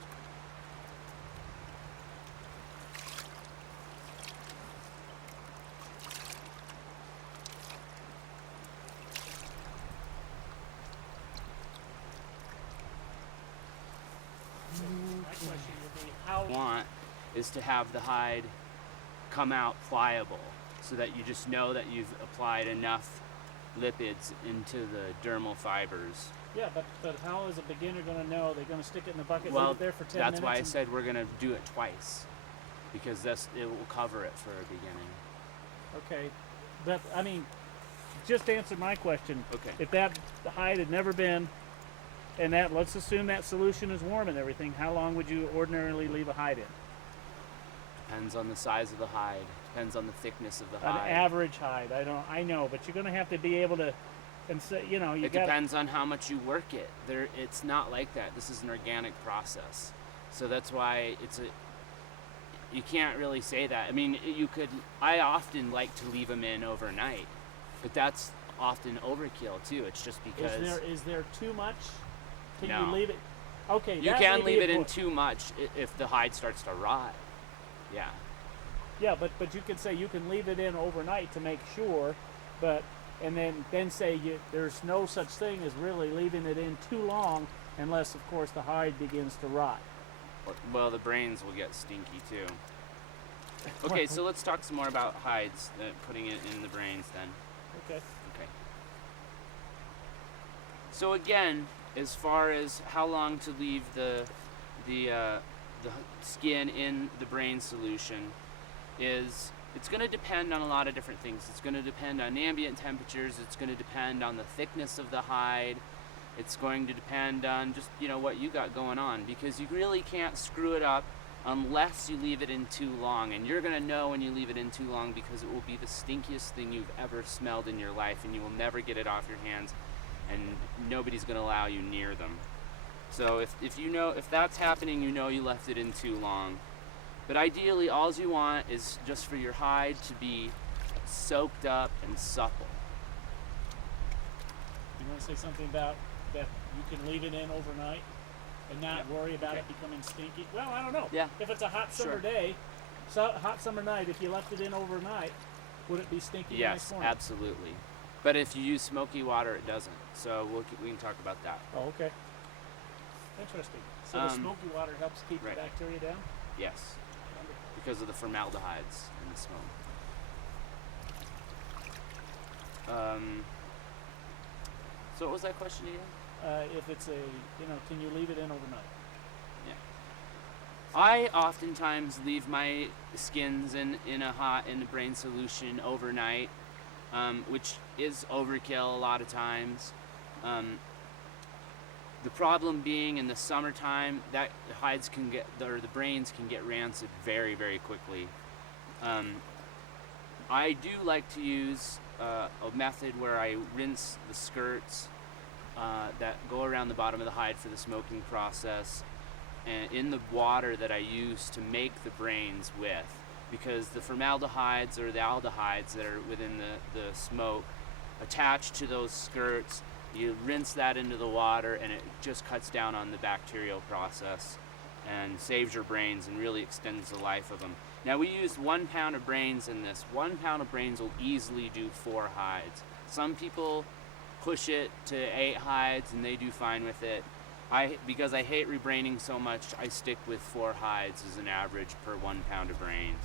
My question would be, how Want is to have the hide come out pliable so that you just know that you've applied enough lipids into the dermal fibers. Yeah, but how is a beginner going to know? They're going to stick it in the bucket, Well, leave it there for 10 that's minutes? why I and- said we're gonna do it twice, because it will cover it for a beginning. Okay, but I mean, just answer my question. Okay. If that hide had never been, and that, let's assume that solution is warm and everything, how long would you ordinarily leave a hide in? Depends on the size of the hide. Depends on the thickness of the An hide. average hide. I know, but you're going to have to be able to, and say, you know, you It got. depends on how much you work it. It's not like that. This is an organic process, so that's why you can't really say that. I mean, you could. I often like to leave them in overnight, but that's often overkill too. It's just because Is there too much? Can No. you leave it? Okay, you that can may be leave a it in point. too much if the hide starts to rot. Yeah. Yeah, but you can say you can leave it in overnight to make sure, but and then say there's no such thing as really leaving it in too long, unless of course the hide begins to rot. Well, the brains will get stinky too. Okay, so let's talk some more about hides, putting it in the brains then. Okay. Okay. So again, as far as how long to leave the skin in the brain solution, it's going to depend on a lot of different things. It's going to depend on ambient temperatures. It's going to depend on the thickness of the hide. It's going to depend on just what you got going on, because you really can't screw it up unless you leave it in too long. And you're going to know when you leave it in too long, because it will be the stinkiest thing you've ever smelled in your life, and you will never get it off your hands, and nobody's going to allow you near them. So if that's happening, you left it in too long. But ideally, all you want is just for your hide to be soaked up and supple. You want to say something about that you can leave it in overnight and not worry about Okay. it becoming stinky? Well, I don't know. Yeah. If it's a hot summer Sure. day, hot summer night, if you left it in overnight, would it be stinky the next Yes, morning? absolutely. But if you use smoky water, it doesn't. So we can talk about that. Oh, okay. Interesting. So the smoky water helps keep right. the bacteria down? Yes, because of the formaldehydes in the smoke. So what was that question again? If it's can you leave it in overnight? I oftentimes leave my skins in the brain solution overnight, which is overkill a lot of times. The problem being in the summertime that the brains can get rancid very, very quickly. I do like to use a method where I rinse the skirts that go around the bottom of the hide for the smoking process, and in the water that I use to make the brains with, because the formaldehydes or the aldehydes that are within the smoke attach to those skirts. You rinse that into the water, and it just cuts down on the bacterial process and saves your brains and really extends the life of them. Now, we used 1 pound of brains in this. 1 pound of brains will easily do 4 hides. Some people push it to 8 hides and they do fine with it. Because I hate rebraining so much, I stick with 4 hides as an average per 1 pound of brains.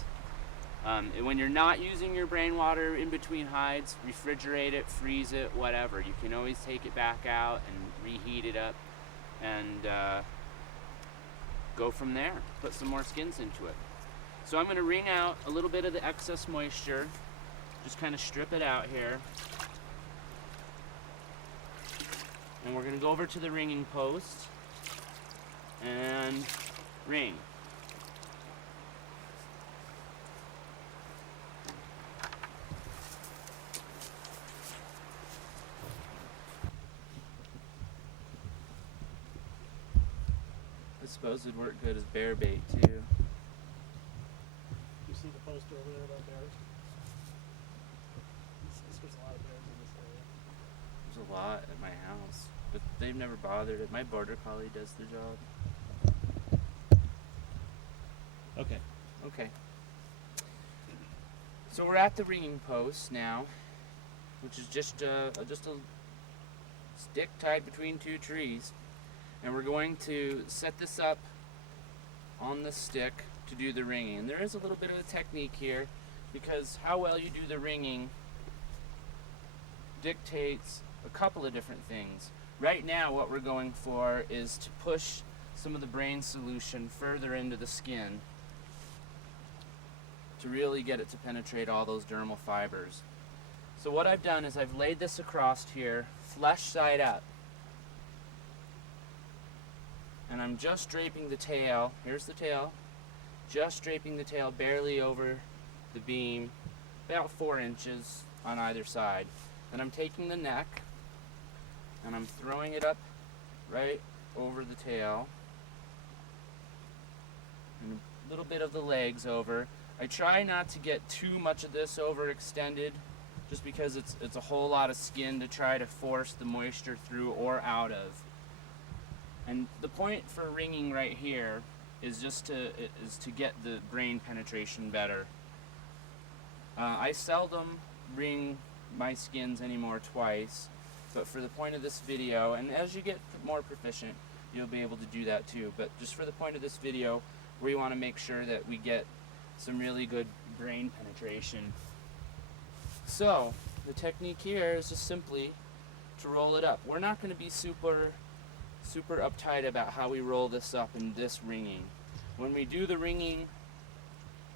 And when you're not using your brain water in between hides, refrigerate it, freeze it, whatever. You can always take it back out and reheat it up and go from there. Put some more skins into it. So I'm going to wring out a little bit of the excess moisture. Just kind of strip it out here. And we're going to go over to the wringing post and wring. I suppose it'd work good as bear bait too. You see the poster over there about bears? There's a lot of bears in this area. There's a lot at my house, but they've never bothered it. My border collie does the job. Okay. Okay. So we're at the wringing post now, which is just a stick tied between 2 trees. And we're going to set this up on the stick to do the wringing. And there is a little bit of a technique here, because how well you do the wringing dictates a couple of different things. Right now what we're going for is to push some of the brain solution further into the skin to really get it to penetrate all those dermal fibers. So what I've done is I've laid this across here, flesh side up. And I'm just draping the tail, here's the tail, just draping the tail barely over the beam, about 4 inches on either side. Then I'm taking the neck and I'm throwing it up right over the tail, and a little bit of the legs over. I try not to get too much of this overextended, just because it's a whole lot of skin to try to force the moisture through or out of. And the point for wringing right here is just to get the brain penetration better. I seldom wring my skins anymore twice, but for the point of this video, and as you get more proficient, you'll be able to do that too. But just for the point of this video, we want to make sure that we get some really good brain penetration. So the technique here is just simply to roll it up. We're not going to be super uptight about how we roll this up in this wringing. When we do the wringing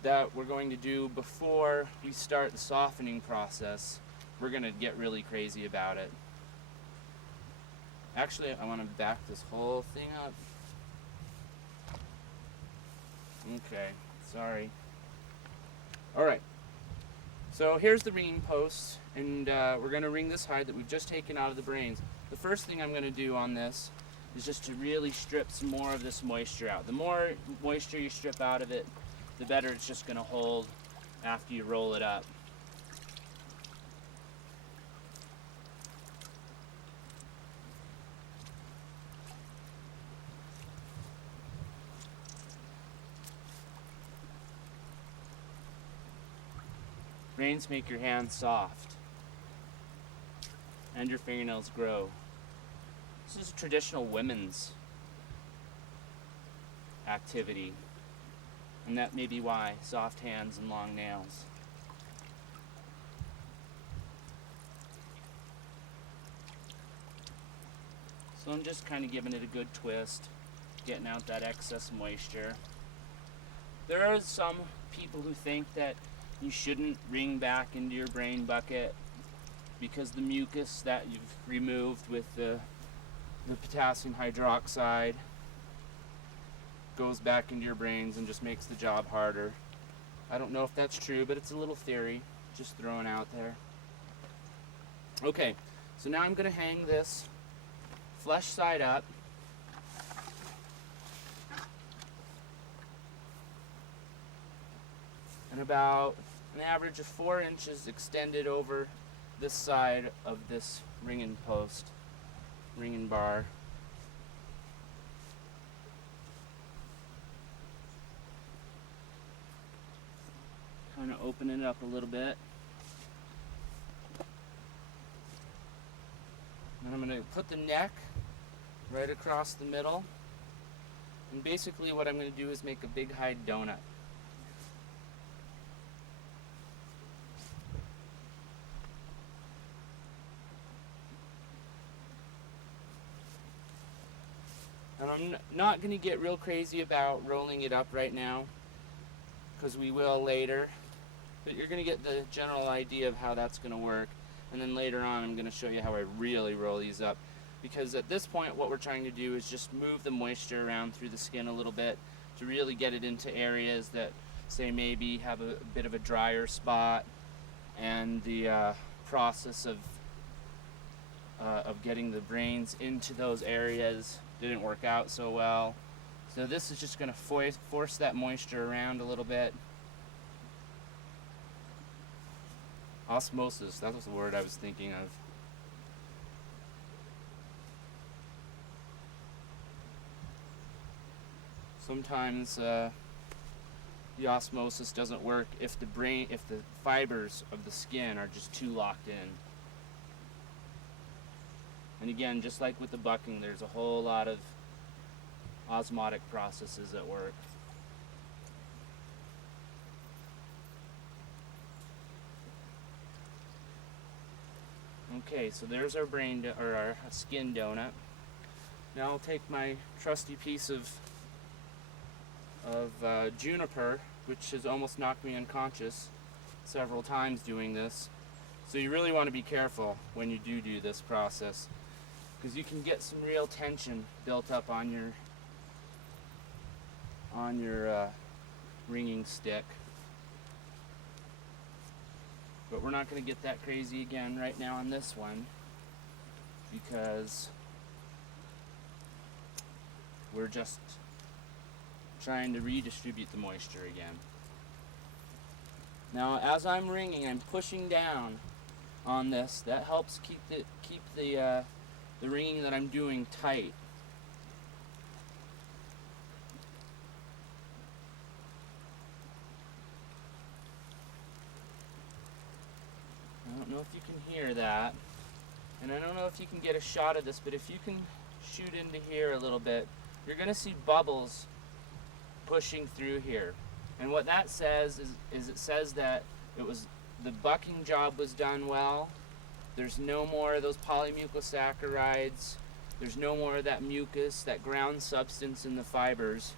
that we're going to do before we start the softening process, we're going to get really crazy about it. Actually, I want to back this whole thing up. Okay, sorry. Alright, so here's the wringing post, and we're going to wring this hide that we've just taken out of the brains. The first thing I'm going to do on this is just to really strip some more of this moisture out. The more moisture you strip out of it, the better it's just going to hold after you roll it up. Brains make your hands soft and your fingernails grow. This is a traditional women's activity, and that may be why, soft hands and long nails. So I'm just kind of giving it a good twist, getting out that excess moisture. There are some people who think that you shouldn't wring back into your brain bucket because the mucus that you've removed with the potassium hydroxide goes back into your brains and just makes the job harder. I don't know if that's true, but it's a little theory, just throwing out there. Okay, so now I'm going to hang this flesh side up. And about an average of 4 inches extended over this side of this wringing post, wringing bar. Kind of open it up a little bit. And I'm going to put the neck right across the middle. And basically what I'm going to do is make a big high donut. And I'm not going to get real crazy about rolling it up right now, because we will later. But you're going to get the general idea of how that's going to work. And then later on I'm going to show you how I really roll these up. Because at this point what we're trying to do is just move the moisture around through the skin a little bit to really get it into areas that, say, maybe have a bit of a drier spot, and the process of getting the brains into those areas didn't work out so well. So this is just going to force that moisture around a little bit. Osmosis, that was the word I was thinking of. Sometimes the osmosis doesn't work if the fibers of the skin are just too locked in. And again, just like with the bucking, there's a whole lot of osmotic processes at work. Okay, so there's our our skin donut. Now I'll take my trusty piece of juniper, which has almost knocked me unconscious several times doing this. So you really want to be careful when you do this process, because you can get some real tension built up on your ringing stick. But we're not going to get that crazy again right now on this one, because we're just trying to redistribute the moisture again. Now, as I'm ringing, I'm pushing down on this. That helps keep the ringing that I'm doing tight. I don't know if you can hear that, and I don't know if you can get a shot of this, but if you can shoot into here a little bit, you're going to see bubbles pushing through here. And what that says is it says that the bucking job was done well. There's no more of those polymucosaccharides. There's no more of that mucus, that ground substance in the fibers,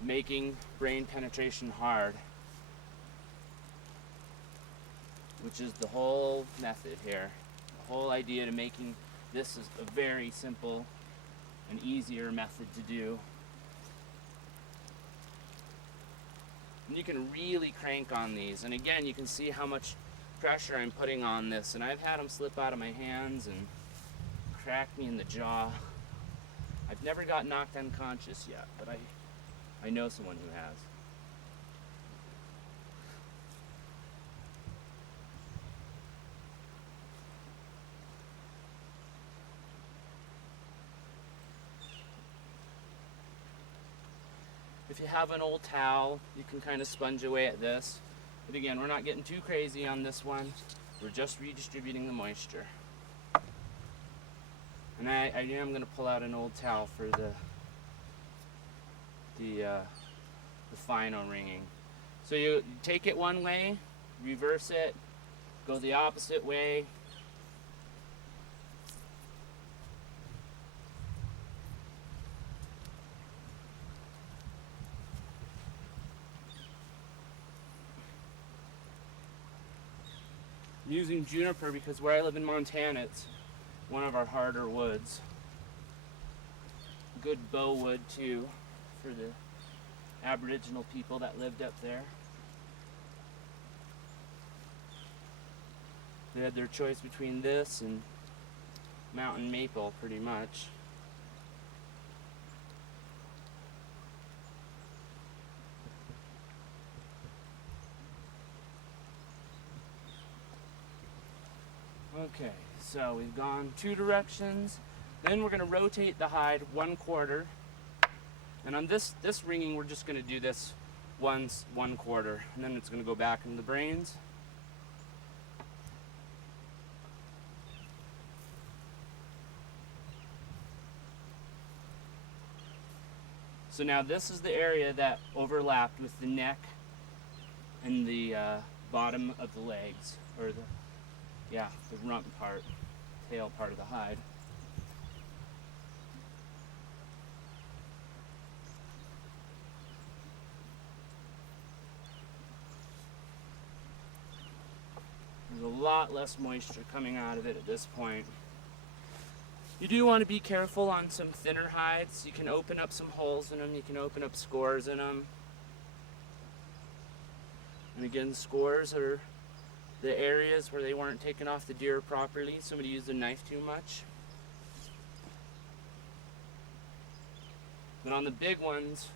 making brain penetration hard, which is the whole method here. The whole idea to making this is a very simple and easier method to do. And you can really crank on these, and again you can see how much pressure I'm putting on this, and I've had them slip out of my hands and crack me in the jaw. I've never got knocked unconscious yet, but I know someone who has. If you have an old towel, you can kind of sponge away at this. But again, we're not getting too crazy on this one. We're just redistributing the moisture. And I am going to pull out an old towel for the final ringing. So you take it one way, reverse it, go the opposite way. I'm using juniper because where I live in Montana, it's one of our harder woods. Good bow wood too, for the Aboriginal people that lived up there. They had their choice between this and mountain maple, pretty much. Okay, so we've gone 2 directions. Then we're going to rotate the hide 1/4. And on this ringing, we're just going to do this once 1/4. And then it's going to go back into the brains. So now this is the area that overlapped with the neck and the bottom of the legs, or the rump part, tail part of the hide. There's a lot less moisture coming out of it at this point. You do want to be careful on some thinner hides. You can open up some holes in them, you can open up scores in them. And again, scores are the areas where they weren't taken off the deer properly. Somebody used a knife too much. But on the big ones,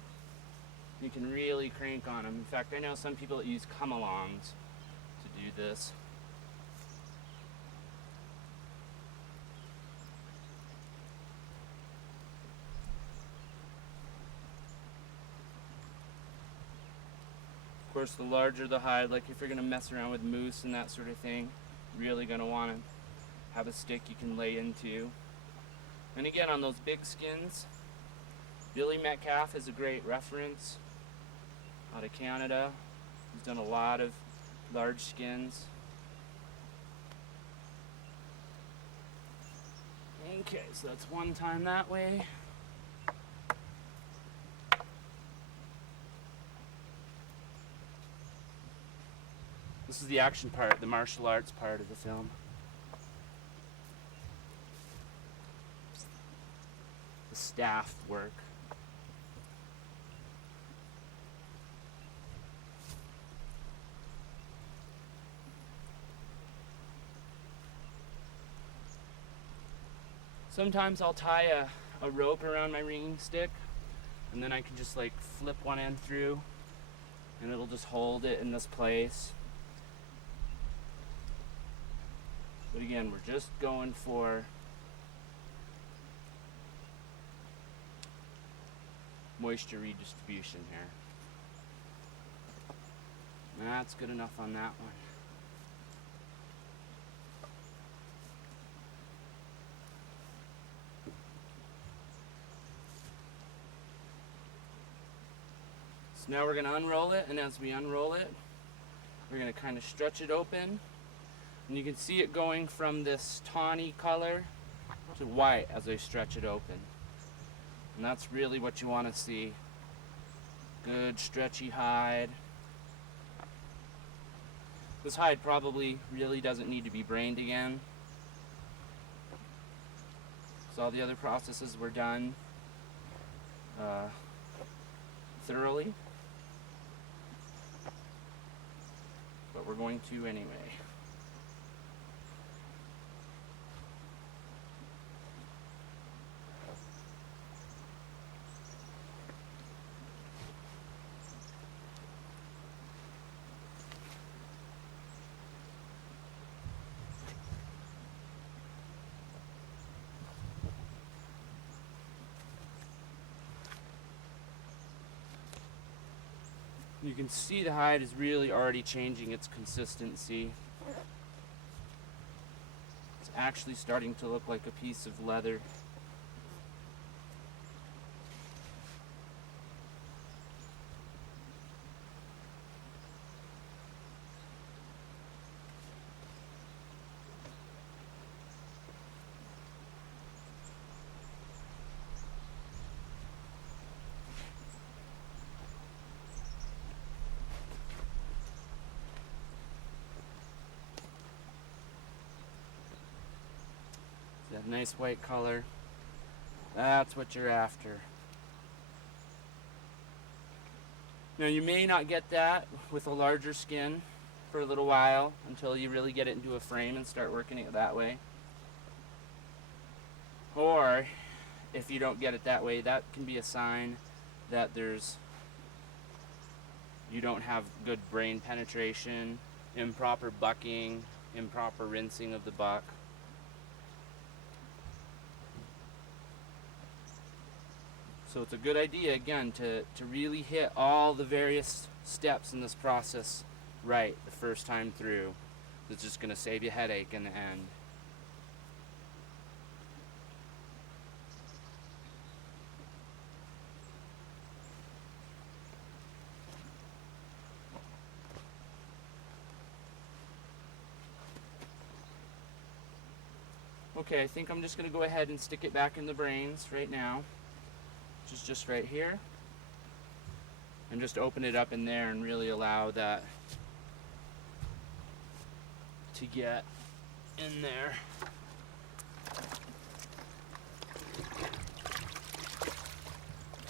you can really crank on them. In fact, I know some people that use come-alongs to do this. Of course, the larger the hide, like if you're going to mess around with moose and that sort of thing, you're really going to want to have a stick you can lay into. And again, on those big skins, Billy Metcalf is a great reference out of Canada. He's done a lot of large skins. Okay, so that's one time that way. This is the action part, the martial arts part of the film. The staff work. Sometimes I'll tie a rope around my ringing stick, and then I can just like flip one end through, and it'll just hold it in this place. But again, we're just going for moisture redistribution here. That's good enough on that one. So now we're going to unroll it, and as we unroll it, we're going to kind of stretch it open. And you can see it going from this tawny color to white as I stretch it open. And that's really what you want to see. Good stretchy hide. This hide probably really doesn't need to be brained again. So all the other processes were done thoroughly. But we're going to anyway. You can see the hide is really already changing its consistency. It's actually starting to look like a piece of leather. That nice white color. That's what you're after. Now you may not get that with a larger skin for a little while until you really get it into a frame and start working it that way. Or if you don't get it that way, that can be a sign that you don't have good brain penetration, improper bucking, improper rinsing of the buck. So it's a good idea, again, to really hit all the various steps in this process right the first time through. It's just going to save you a headache in the end. Okay, I think I'm just going to go ahead and stick it back in the brains right now, which is just right here. And just open it up in there and really allow that to get in there.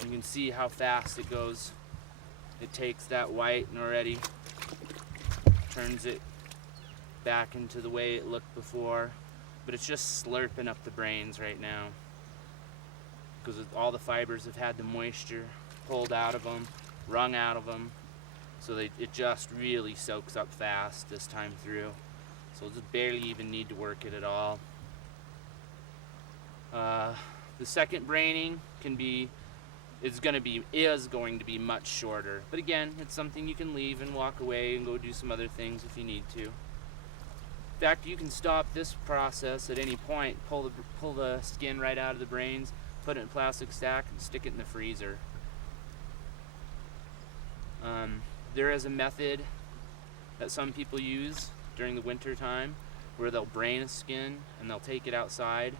You can see how fast it goes. It takes that white and already turns it back into the way it looked before. But it's just slurping up the brains right now, because all the fibers have had the moisture pulled out of them, wrung out of them. So it just really soaks up fast this time through. So we'll just barely even need to work it at all. The second braining is going to be much shorter. But again, it's something you can leave and walk away and go do some other things if you need to. In fact, you can stop this process at any point, pull the skin right out of the brains, put it in a plastic sack, and stick it in the freezer. There is a method that some people use during the winter time where they'll brain a skin and they'll take it outside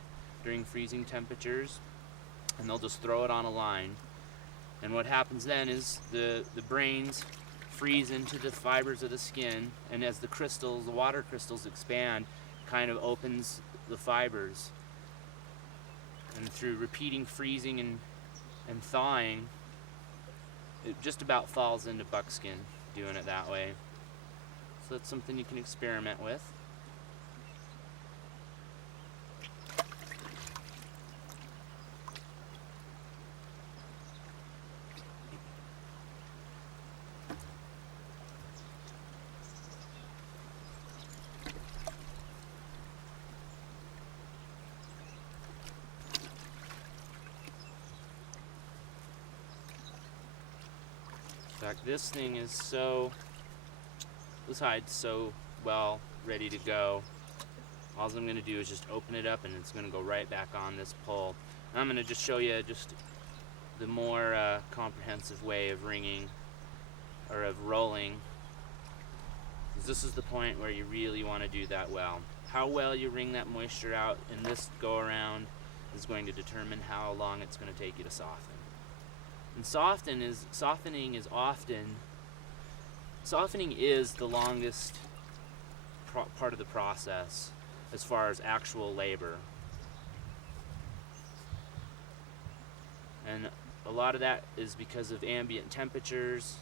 during freezing temperatures and they'll just throw it on a line. And what happens then is the brains freeze into the fibers of the skin, and as the water crystals expand, kind of opens the fibers. And through repeating freezing and thawing, it just about falls into buckskin doing it that way. So that's something you can experiment with. In fact, this hide's so well ready to go. All I'm going to do is just open it up and it's going to go right back on this pole. And I'm going to just show you just the more comprehensive way of ringing or of rolling. This is the point where you really want to do that well. How well you wring that moisture out in this go around is going to determine how long it's going to take you to soften. And softening is the longest part of the process as far as actual labor. And a lot of that is because of ambient temperatures,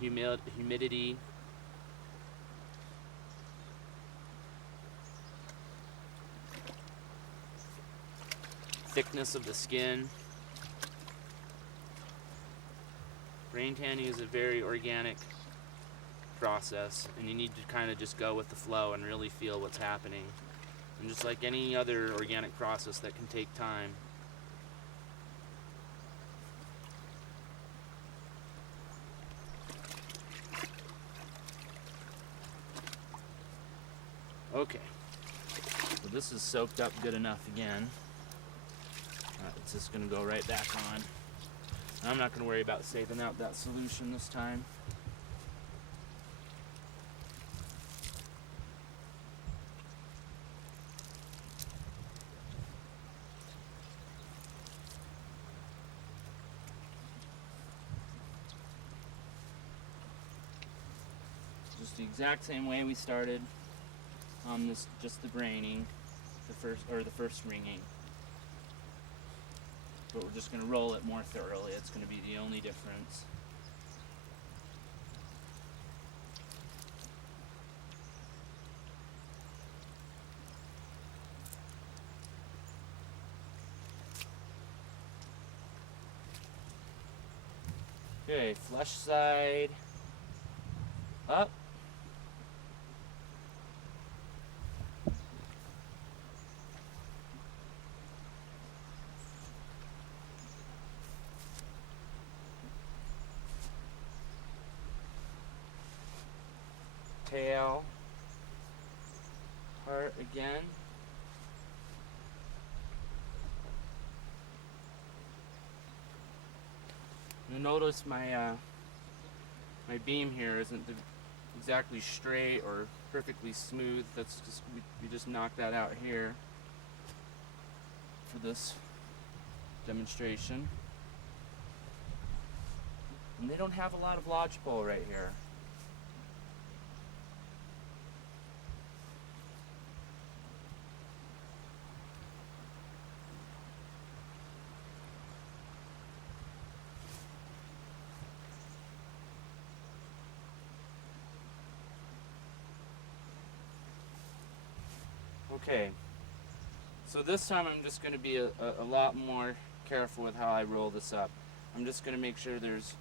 humidity, thickness of the skin. Brain tanning is a very organic process, and you need to kind of just go with the flow and really feel what's happening. And just like any other organic process that can take time. Okay, so this is soaked up good enough again. It's just going to go right back on. I'm not going to worry about saving out that solution this time. Just the exact same way we started on this, just the braining, the first ringing. But we're just going to roll it more thoroughly. It's going to be the only difference. Okay, flush side up. Tail part again. You'll notice my beam here isn't exactly straight or perfectly smooth. That's just we just knocked that out here for this demonstration. And they don't have a lot of lodgepole right here. Okay, so this time I'm just going to be a lot more careful with how I roll this up. I'm just going to make sure there's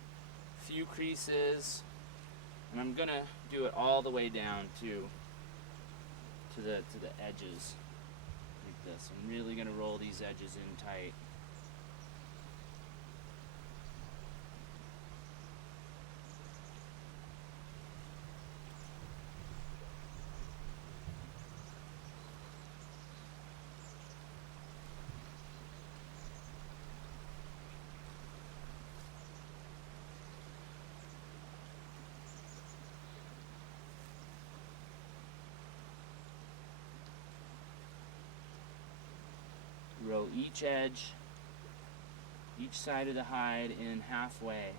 few creases, and I'm going to do it all the way down to the edges like this. I'm really going to roll these edges in tight. Roll each edge, each side of the hide in halfway.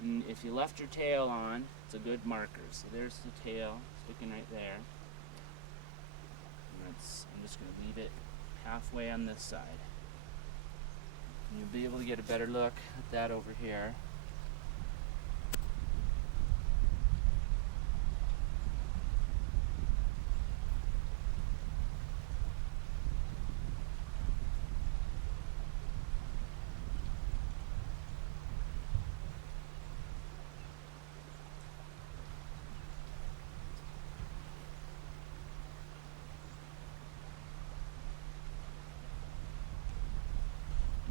And if you left your tail on, it's a good marker. So there's the tail sticking right there. And I'm just going to leave it halfway on this side. And you'll be able to get a better look at that over here.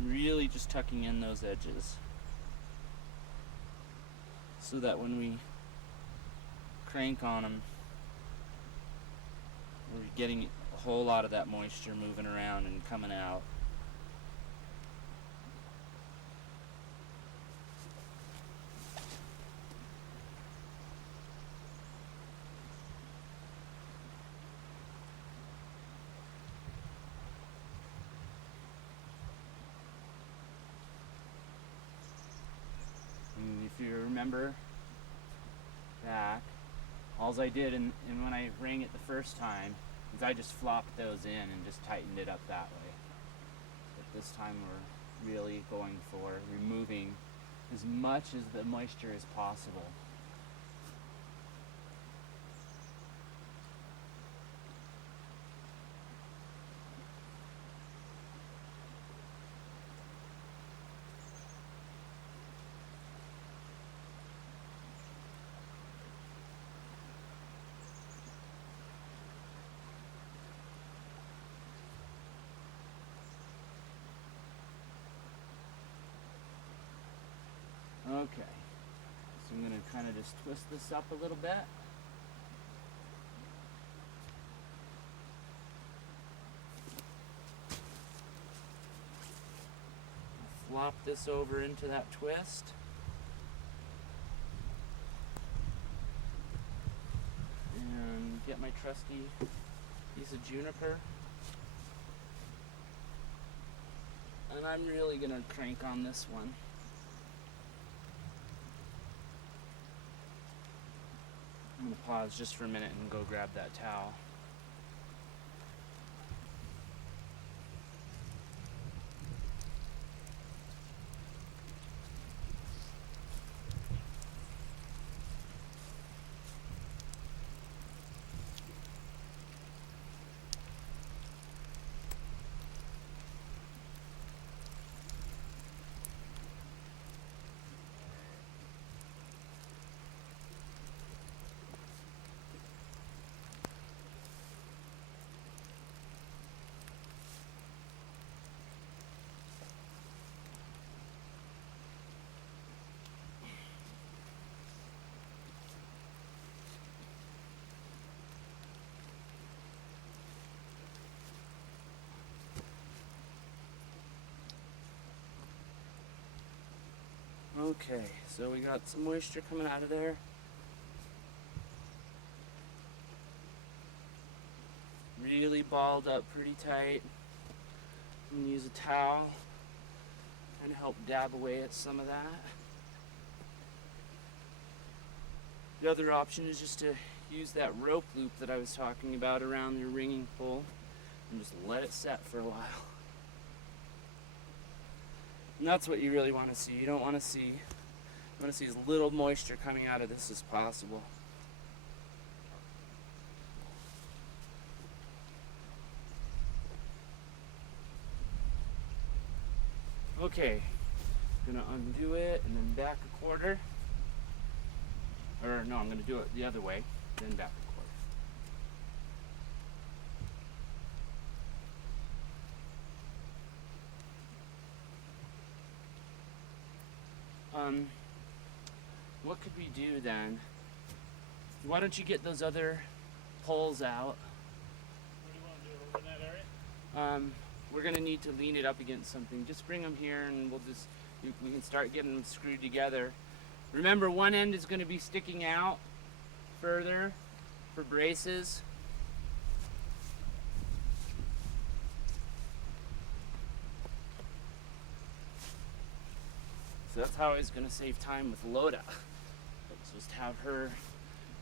Really just tucking in those edges so that when we crank on them, we're getting a whole lot of that moisture moving around and coming out. And if you remember back, all I did and when I rang it the first time is I just flopped those in and just tightened it up that way. But this time we're really going for removing as much as the moisture as possible. Okay, so I'm going to kind of just twist this up a little bit. Flop this over into that twist. And get my trusty piece of juniper. And I'm really going to crank on this one. I'm going to pause just for a minute and go grab that towel. Okay, so we got some moisture coming out of there. really balled up pretty tight. I'm gonna use a towel and help dab away at some of that. The other option is just to use that rope loop that I was talking about around your ringing pole and just let it set for a while. And that's what you really want to see. You don't want to see, you want to see as little moisture coming out of this as possible. Okay, gonna undo it and then back a quarter. Or no, I'm gonna do it the other way, then back a quarter. What could we do then? Why don't you get those other poles out? What do you want to do over in that area? We're gonna need to lean it up against something. Just bring them here and we can start getting them screwed together. Remember, one end is gonna be sticking out further for braces. So that's how I was gonna save time with Loda. Let's just have her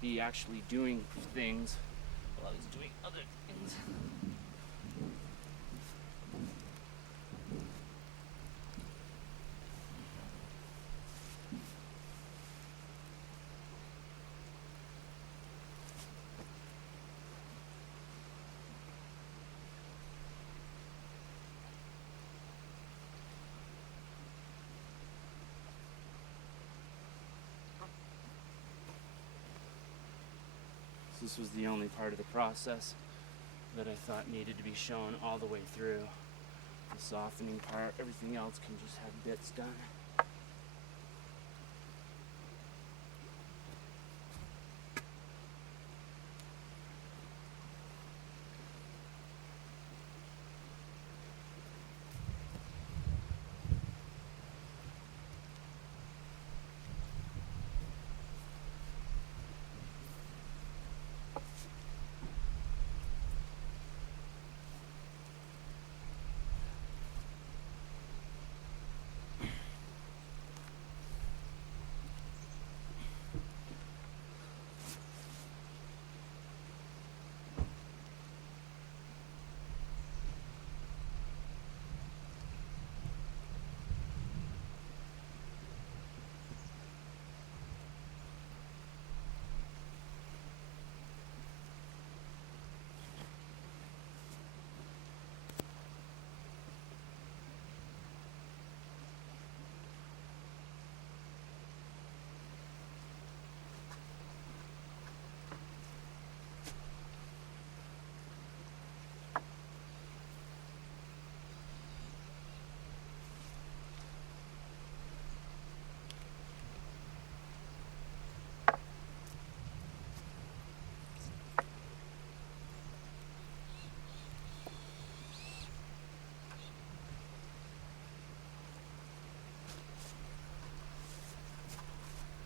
be actually doing things while I was doing other things. This was the only part of the process that I thought needed to be shown all the way through. The softening part, everything else can just have bits done.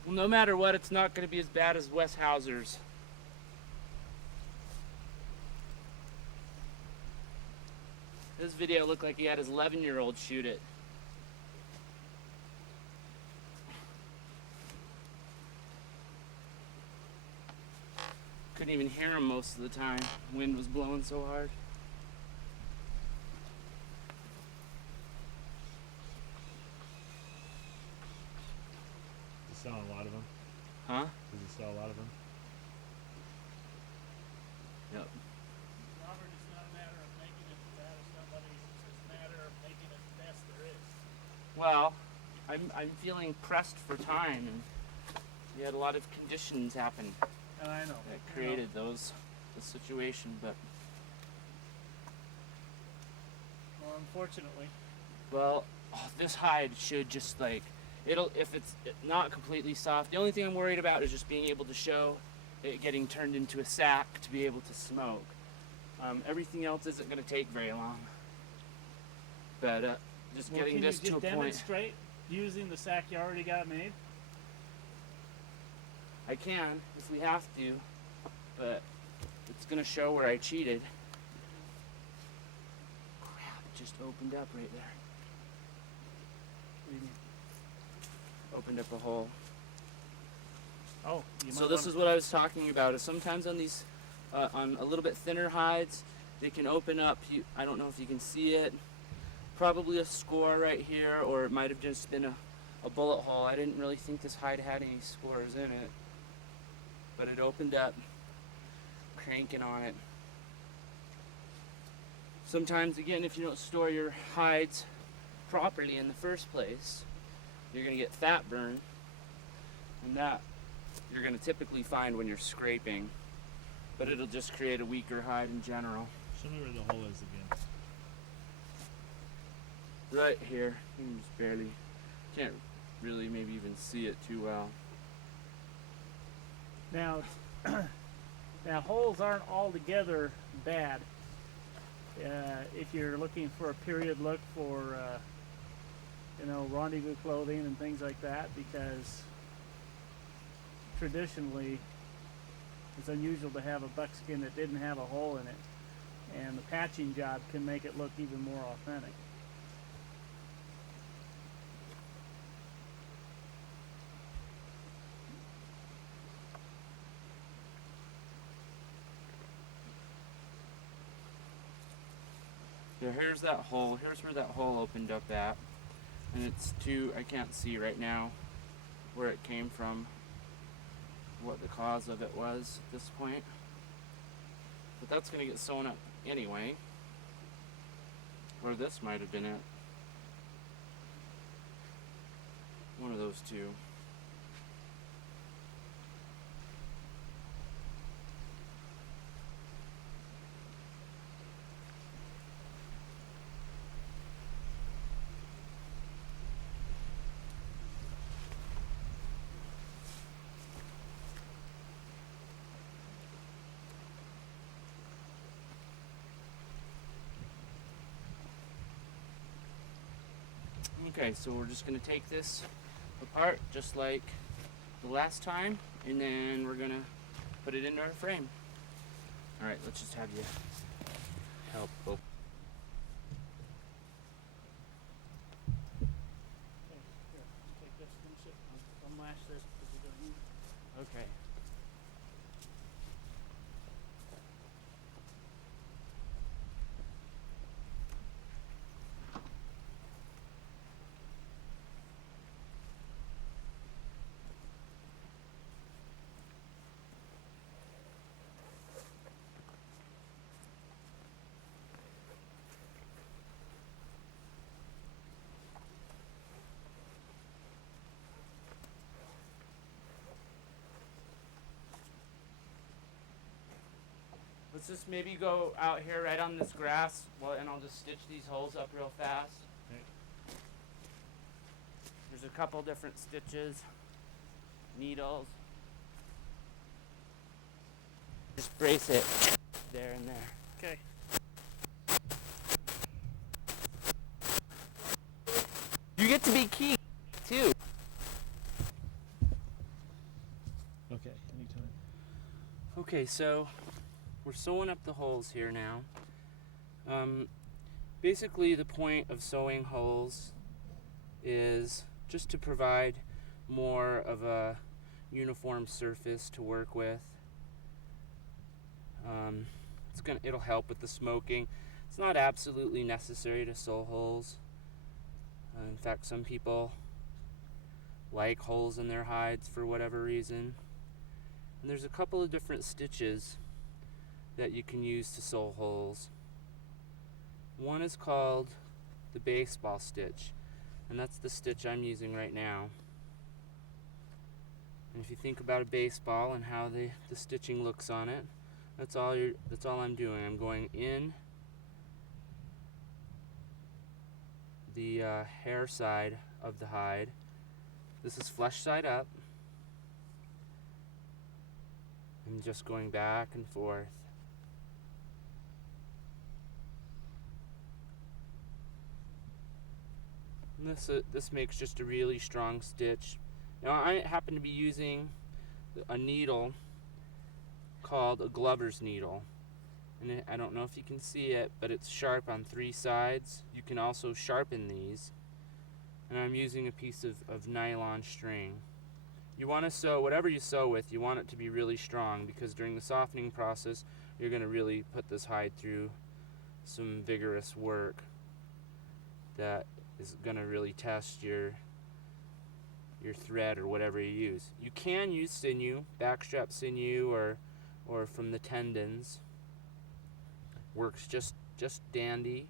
Well, no matter what, it's not going to be as bad as Wes Hauser's. This video looked like he had his 11-year-old shoot it. Couldn't even hear him most of the time. Wind was blowing so hard. Does he sell a lot of them? Huh? Does he sell a lot of them? Yep. Robert, it's not a matter of making it as bad as somebody's, it's just a matter of making it the best there is. Well, I'm feeling pressed for time, and we had a lot of conditions happen And I know. that created the situation, but Well, unfortunately. well, this hide should just like if it's not completely soft. The only thing I'm worried about is just being able to show it getting turned into a sack to be able to smoke. Everything else isn't going to take very long, but just Well, getting can this you to a just point. demonstrate using the sack you already got made? I can if we have to, but it's going to show where I cheated. just opened up right there. What do you mean? Opened up a hole. Oh, you So might this wanna- is what I was talking about. Is sometimes on these, on a little bit thinner hides, they can open up. I don't know if you can see it. Probably a score right here, or it might have just been a bullet hole. I didn't really think this hide had any scores in it, but it opened up, cranking on it. Sometimes, again, if you don't store your hides properly in the first place, you're gonna get fat burn, and that you're gonna typically find when you're scraping, but it'll just create a weaker hide in general. Show me where the hole is again. Right here, you can just barely, can't really maybe even see it too well. Now, now holes aren't altogether bad. If you're looking for a period look for, rendezvous clothing and things like that, because traditionally it's unusual to have a buckskin that didn't have a hole in it, and the patching job can make it look even more authentic. So here's that hole. Here's where that hole opened up at. And it's I can't see right now where it came from, what the cause of it was at this point. But that's going to get sewn up anyway. Or this might have been it. One of those two. Okay, so we're just going to take this apart just like the last time, and then we're going to put it into our frame. Alright, let's just have you help open. Okay, here, take this, finish it, unlash this because we're gonna use it. Okay. Let's just maybe go out here right on this grass, and I'll just stitch these holes up real fast. Okay. There's a couple different stitches, needles. Just brace it there and there. Okay. You get to be key too. Okay, anytime. Okay, so we're sewing up the holes here now. Basically, the point of sewing holes is just to provide more of a uniform surface to work with. It'll help with the smoking. It's not absolutely necessary to sew holes. In fact, some people like holes in their hides for whatever reason. And there's a couple of different stitches that you can use to sew holes. One is called the baseball stitch, and that's the stitch I'm using right now. And if you think about a baseball and how the stitching looks on it, that's all I'm doing. I'm going in the hair side of the hide. This is flesh side up. And just going back and forth. And this makes just a really strong stitch. Now I happen to be using a needle called a Glover's needle, And I don't know if you can see it, but it's sharp on 3 sides. You can also sharpen these. And I'm using a piece of nylon string. You want to sew, whatever you sew with, you want it to be really strong, because during the softening process, you're going to really put this hide through some vigorous work that is going to really test your thread or whatever you use. You can use sinew, backstrap sinew, or from the tendons. Works just dandy.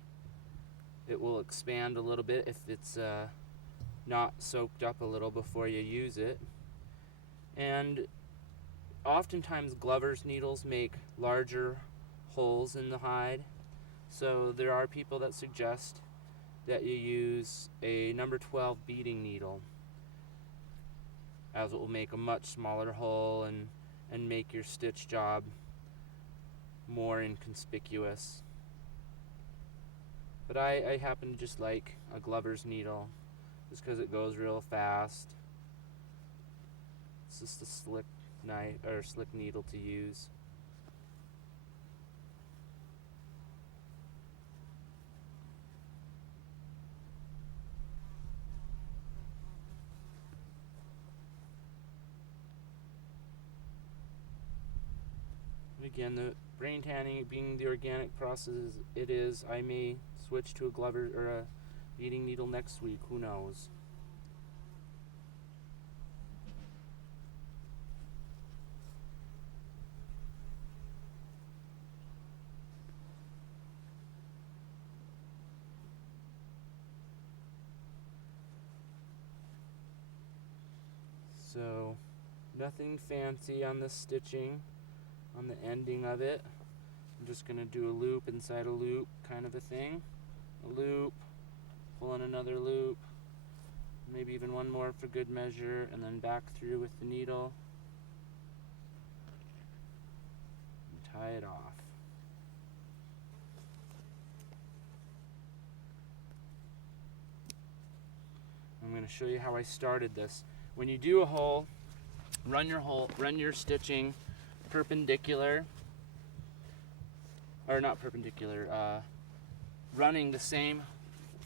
It will expand a little bit if it's not soaked up a little before you use it. And oftentimes Glover's needles make larger holes in the hide, so there are people that suggest that you use a number 12 beading needle, as it will make a much smaller hole and make your stitch job more inconspicuous. But I happen to just like a Glover's needle just because it goes real fast. It's just a slick knife or slick needle to use. And again, the brain tanning being the organic process it is, I may switch to a Glover or a beading needle next week, who knows. So, nothing fancy on the stitching, on the ending of it. I'm just going to do a loop inside a loop kind of a thing. A loop, pull in another loop, maybe even one more for good measure, and then back through with the needle. And tie it off. I'm going to show you how I started this. When you do a hole, run your stitching perpendicular, or not perpendicular, running the same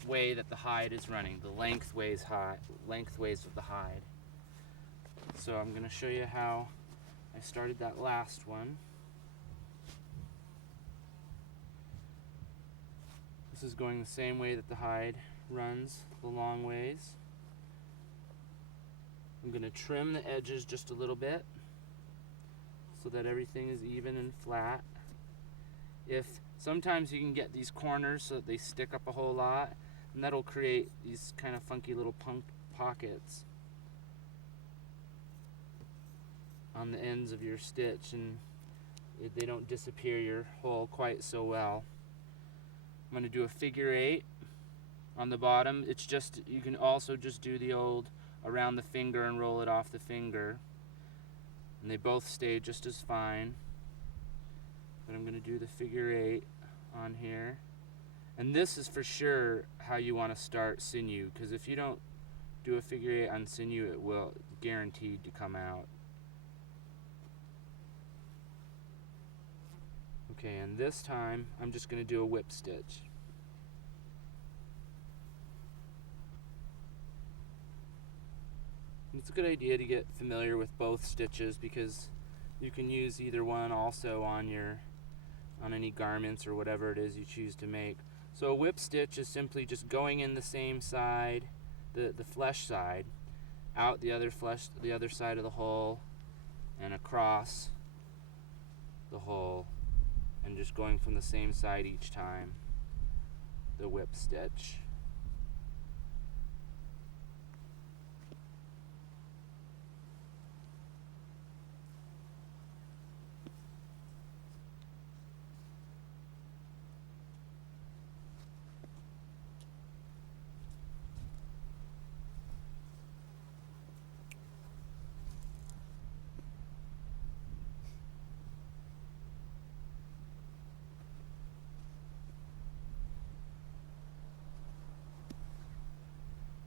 way that the hide is running, the lengthways of the hide. So I'm going to show you how I started that last one. This is going the same way that the hide runs, the long ways. I'm going to trim the edges just a little bit so that everything is even and flat. If sometimes you can get these corners so that they stick up a whole lot, and that'll create these kind of funky little pockets on the ends of your stitch, and they don't disappear your hole quite so well. I'm going to do a figure 8 on the bottom. It's just, you can also just do the old around the finger and roll it off the finger, and they both stay just as fine. But I'm going to do the figure 8 on here, and this is for sure how you want to start sinew, because if you don't do a figure 8 on sinew, it will guaranteed to come out. Okay, and this time I'm just going to do a whip stitch. It's a good idea to get familiar with both stitches, because you can use either one also on any garments or whatever it is you choose to make. So a whip stitch is simply just going in the same side, the flesh side, out the other side of the hole, and across the hole, and just going from the same side each time. The whip stitch.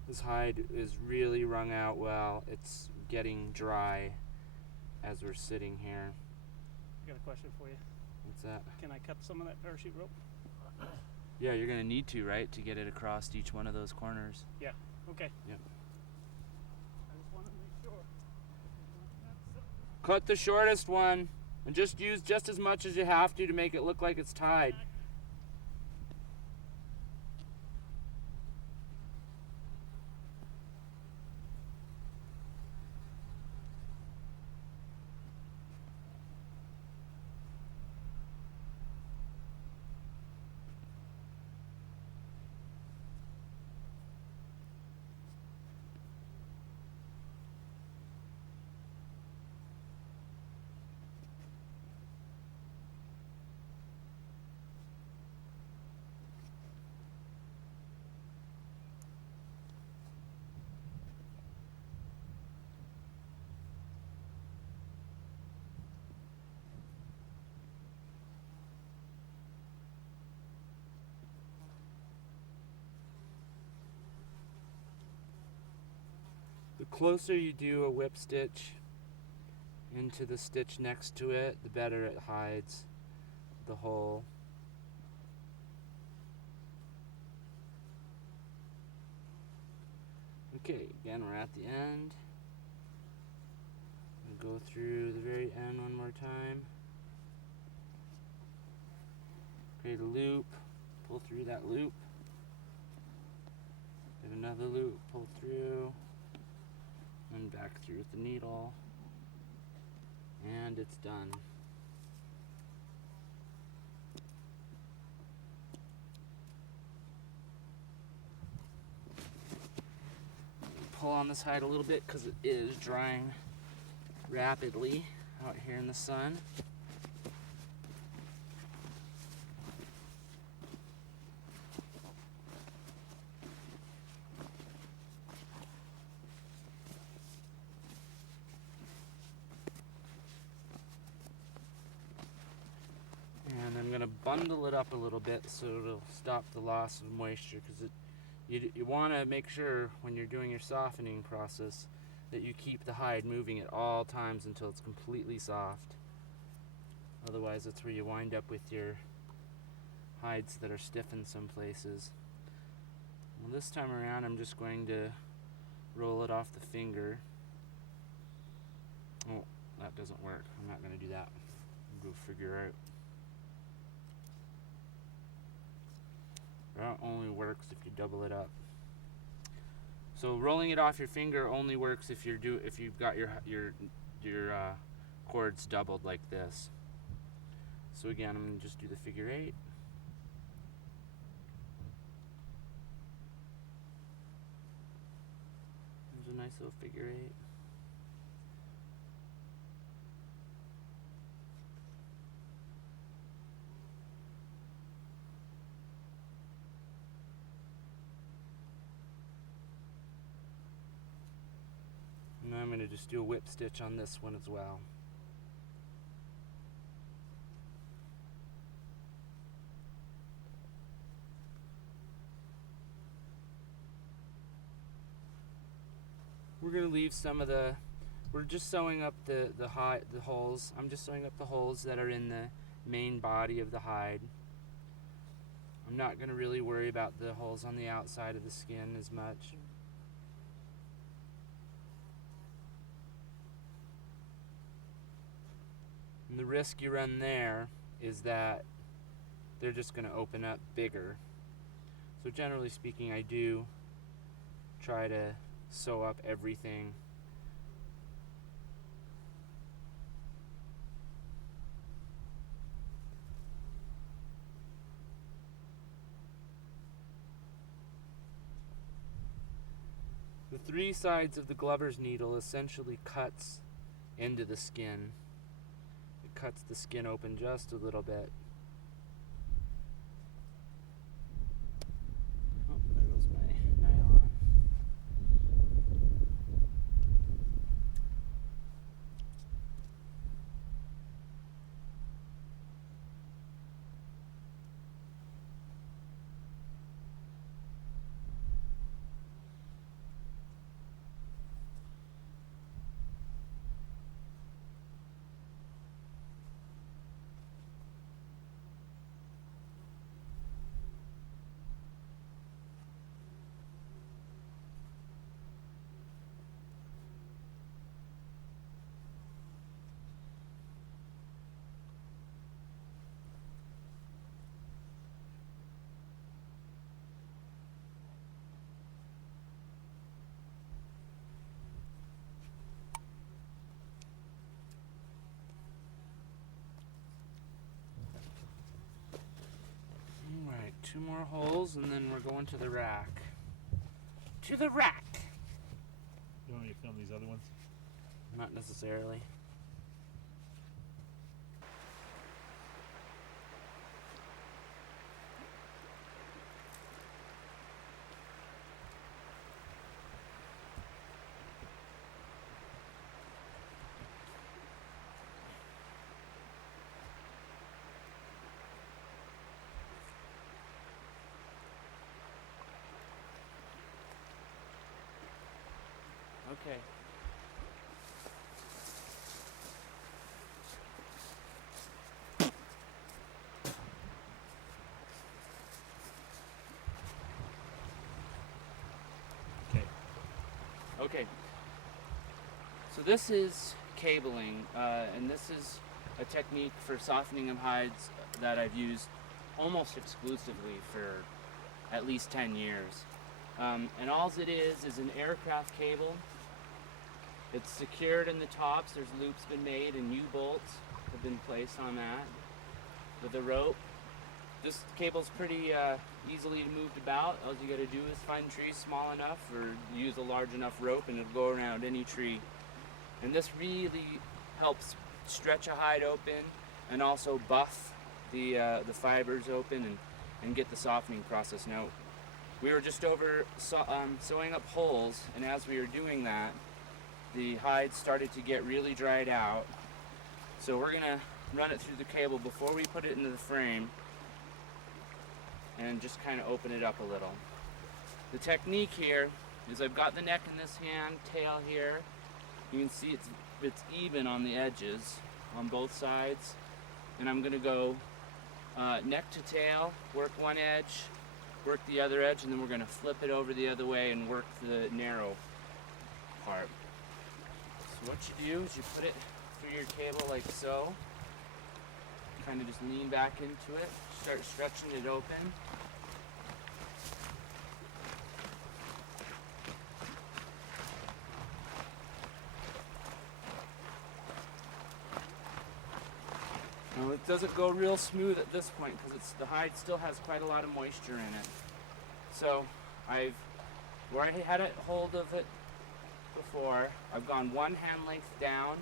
This hide is really wrung out well. It's getting dry as we're sitting here. I got a question for you. What's that? Can I cut some of that parachute rope? Yeah, you're gonna need to, right, to get it across each one of those corners. Yeah. Okay. Yep. I just wanted to make sure. Cut the shortest one, and just use just as much as you have to make it look like it's tied. The closer you do a whip stitch into the stitch next to it, the better it hides the hole. Okay, again we're at the end. We'll go through the very end one more time. Create a loop, pull through that loop. Get another loop, pull through, and back through with the needle. And it's done. Pull on this hide a little bit because it is drying rapidly out here in the sun. And I'm going to bundle it up a little bit so it'll stop the loss of moisture, because you want to make sure when you're doing your softening process that you keep the hide moving at all times until it's completely soft. Otherwise, that's where you wind up with your hides that are stiff in some places. Well, this time around, I'm just going to roll it off the finger. Oh, that doesn't work. I'm not going to do that. Go figure out. That only works if you double it up. So rolling it off your finger only works if you've got your cords doubled like this. So again, I'm going to just do the figure 8. There's a nice little figure 8. And I'm going to just do a whip stitch on this one as well. We're going to leave some of the, we're just sewing up the holes. I'm just sewing up the holes that are in the main body of the hide. I'm not going to really worry about the holes on the outside of the skin as much. And the risk you run there is that they're just going to open up bigger. So generally speaking, I do try to sew up everything. The 3 sides of the glover's needle essentially cuts into the skin. It cuts the skin open just a little bit. Oh, there goes my nylon. 2 more holes, and then we're going to the rack. To the rack! You want me to film these other ones? Not necessarily. Okay. Okay. Okay. So this is cabling, and this is a technique for softening of hides that I've used almost exclusively for at least 10 years. And all it is an aircraft cable. It's secured in the tops. There's loops been made and U-bolts have been placed on that with a rope. This cable's pretty easily moved about. All you gotta do is find trees small enough or use a large enough rope and it'll go around any tree. And this really helps stretch a hide open and also buff the fibers open and get the softening process. Now, we were just over sewing up holes, and as we were doing that, the hide started to get really dried out. So we're gonna run it through the cable before we put it into the frame and just kind of open it up a little. The technique here is I've got the neck in this hand, tail here. You can see it's even on the edges on both sides. And I'm gonna go neck to tail, work one edge, work the other edge, and then we're gonna flip it over the other way and work the narrow part. So what you do is you put it through your cable like so. Kind of just lean back into it, start stretching it open. Now it doesn't go real smooth at this point because the hide still has quite a lot of moisture in it. So where I had it hold of it before, I've gone one hand length down,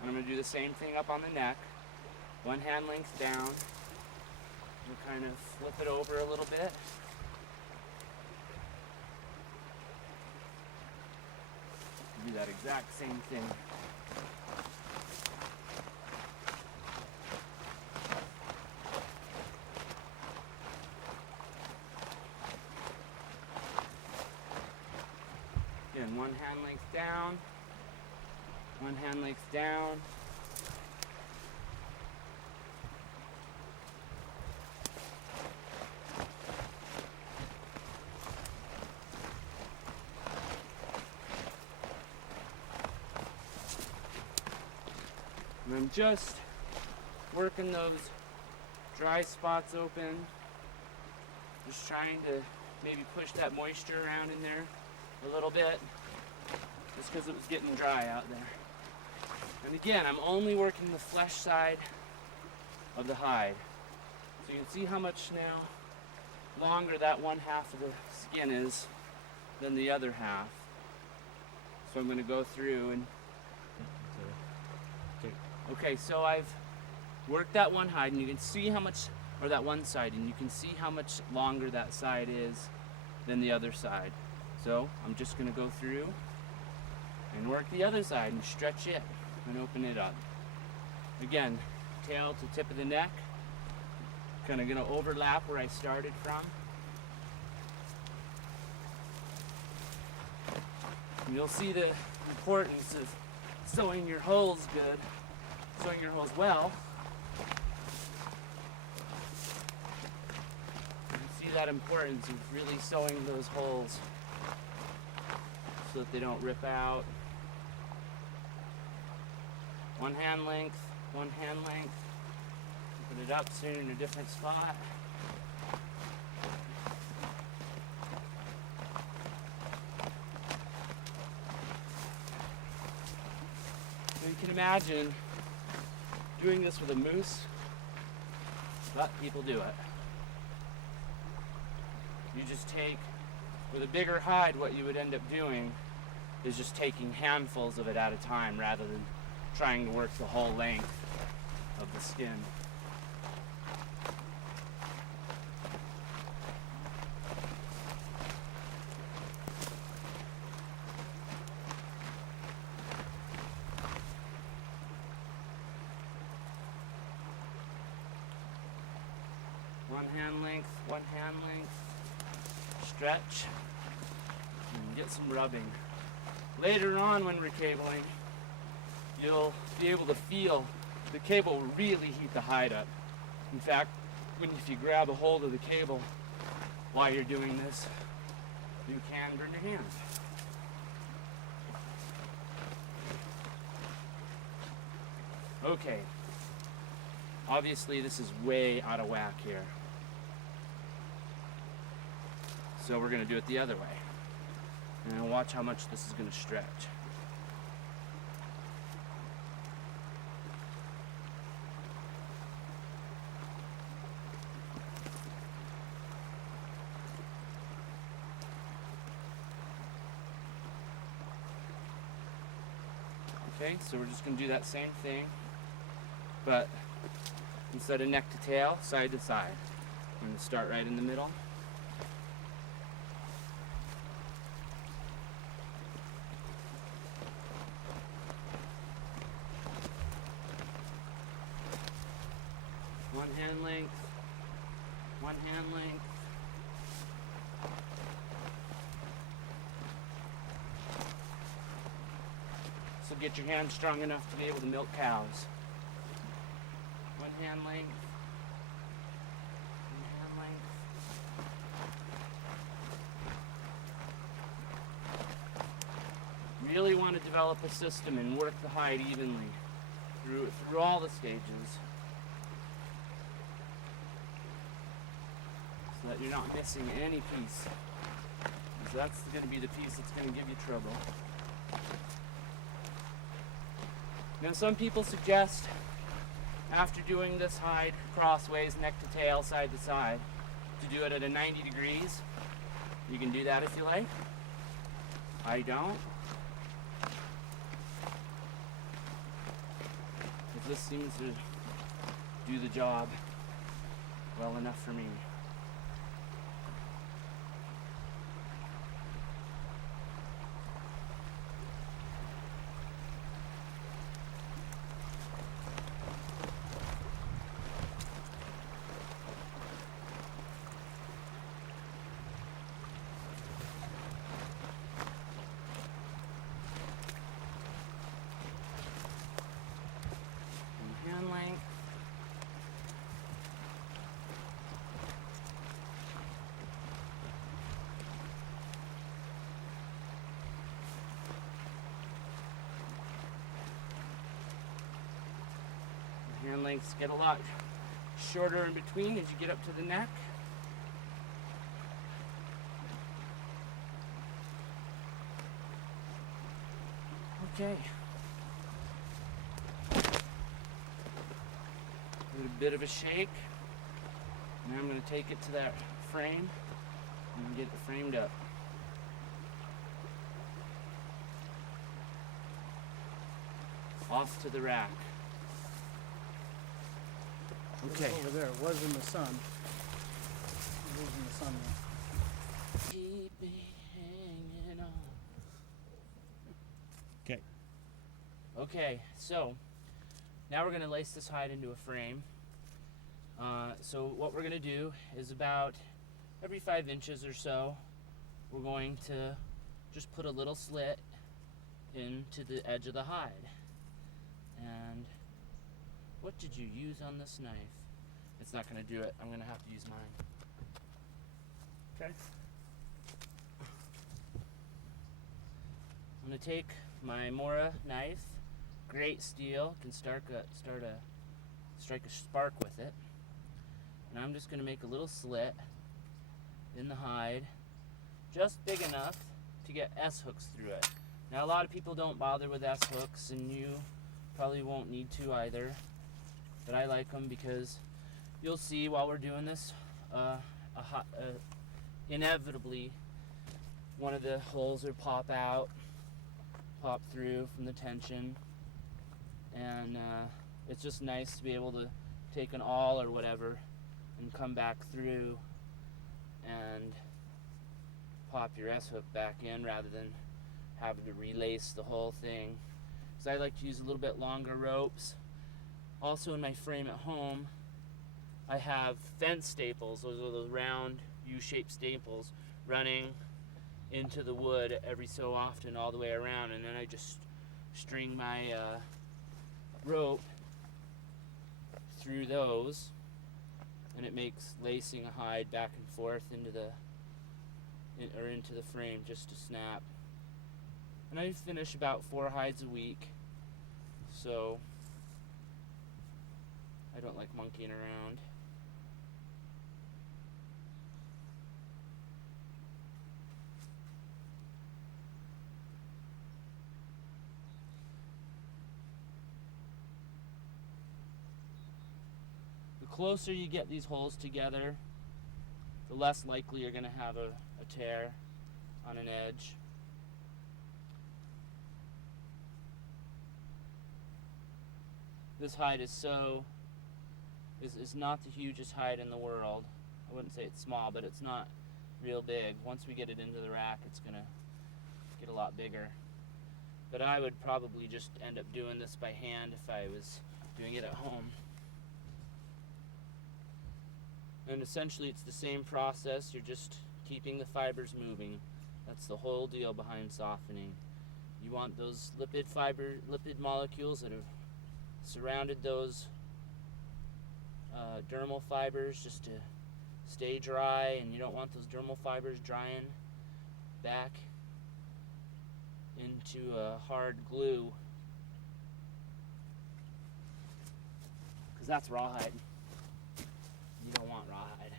and I'm going to do the same thing up on the neck. One hand length down, and kind of flip it over a little bit. Do that exact same thing. Again, one hand length down, one hand length down. And I'm just working those dry spots open, just trying to maybe push that moisture around in there a little bit, just because it was getting dry out there. And again, I'm only working the flesh side of the hide. So you can see how much now longer that one half of the skin is than the other half. So I'm going to go through and okay, so I've worked that one hide, and you can see how much, or that one side, and you can see how much longer that side is than the other side. So I'm just going to go through and work the other side and stretch it and open it up. Again, tail to tip of the neck, kind of going to overlap where I started from. And you'll see the importance of sewing your holes good. Sewing your holes well. You can see that importance of really sewing those holes so that they don't rip out. One hand length, one hand length. Put it up soon in a different spot. So you can imagine doing this with a moose, but people do it. you just take, with a bigger hide, what you would end up doing is just taking handfuls of it at a time rather than trying to work the whole length of the skin. One hand length, stretch, and get some rubbing. Later on when we're cabling, you'll be able to feel the cable really heat the hide up. In fact, if you grab a hold of the cable while you're doing this, you can burn your hands. Okay, obviously this is way out of whack here. So we're gonna do it the other way. And watch how much this is gonna stretch. Okay, so we're just gonna do that same thing, but instead of neck to tail, side to side. I'm gonna start right in the middle. One hand length, one hand length. So get your hand strong enough to be able to milk cows. One hand length, one hand length. Really want to develop a system and work the hide evenly through all the stages, so that you're not missing any piece, because that's going to be the piece that's going to give you trouble. Now some people suggest, after doing this hide crossways, neck to tail, side to side, to do it at a 90 degrees. You can do that if you like. I don't. Because this seems to do the job well enough for me. Hand length. Hand lengths get a lot shorter in between as you get up to the neck. Okay. A bit of a shake. Now I'm going to take it to that frame and get it framed up. Off to the rack. Okay. It's over there. It was in the sun. It was in the sun now. Keep me hanging on. Okay. Okay, so now we're going to lace this hide into a frame. So what we're going to do is about every 5 inches or so, we're going to just put a little slit into the edge of the hide. And what did you use on this knife? It's not going to do it. I'm going to have to use mine. Okay. I'm going to take my Mora knife, great steel, can strike a spark with it. And I'm just going to make a little slit in the hide, just big enough to get S-hooks through it. Now a lot of people don't bother with S-hooks, and you probably won't need to either, but I like them because you'll see while we're doing this, inevitably one of the holes would pop through from the tension, and it's just nice to be able to take an awl or whatever and come back through and pop your S-hook back in rather than having to relace the whole thing. So I like to use a little bit longer ropes. Also in my frame at home, I have fence staples. Those are those round U-shaped staples running into the wood every so often all the way around, and then I just string my rope through those, and it makes lacing a hide back and forth into the frame just to snap. And I finish about 4 hides a week, so I don't like monkeying around. The closer you get these holes together, the less likely you're going to have a tear on an edge. This hide is not the hugest hide in the world. I wouldn't say it's small, but it's not real big. Once we get it into the rack, it's going to get a lot bigger. But I would probably just end up doing this by hand if I was doing it at home. And essentially it's the same process, you're just keeping the fibers moving. That's the whole deal behind softening. You want those lipid molecules that have surrounded those dermal fibers just to stay dry, and you don't want those dermal fibers drying back into a hard glue, because that's rawhide. You don't want rawhide.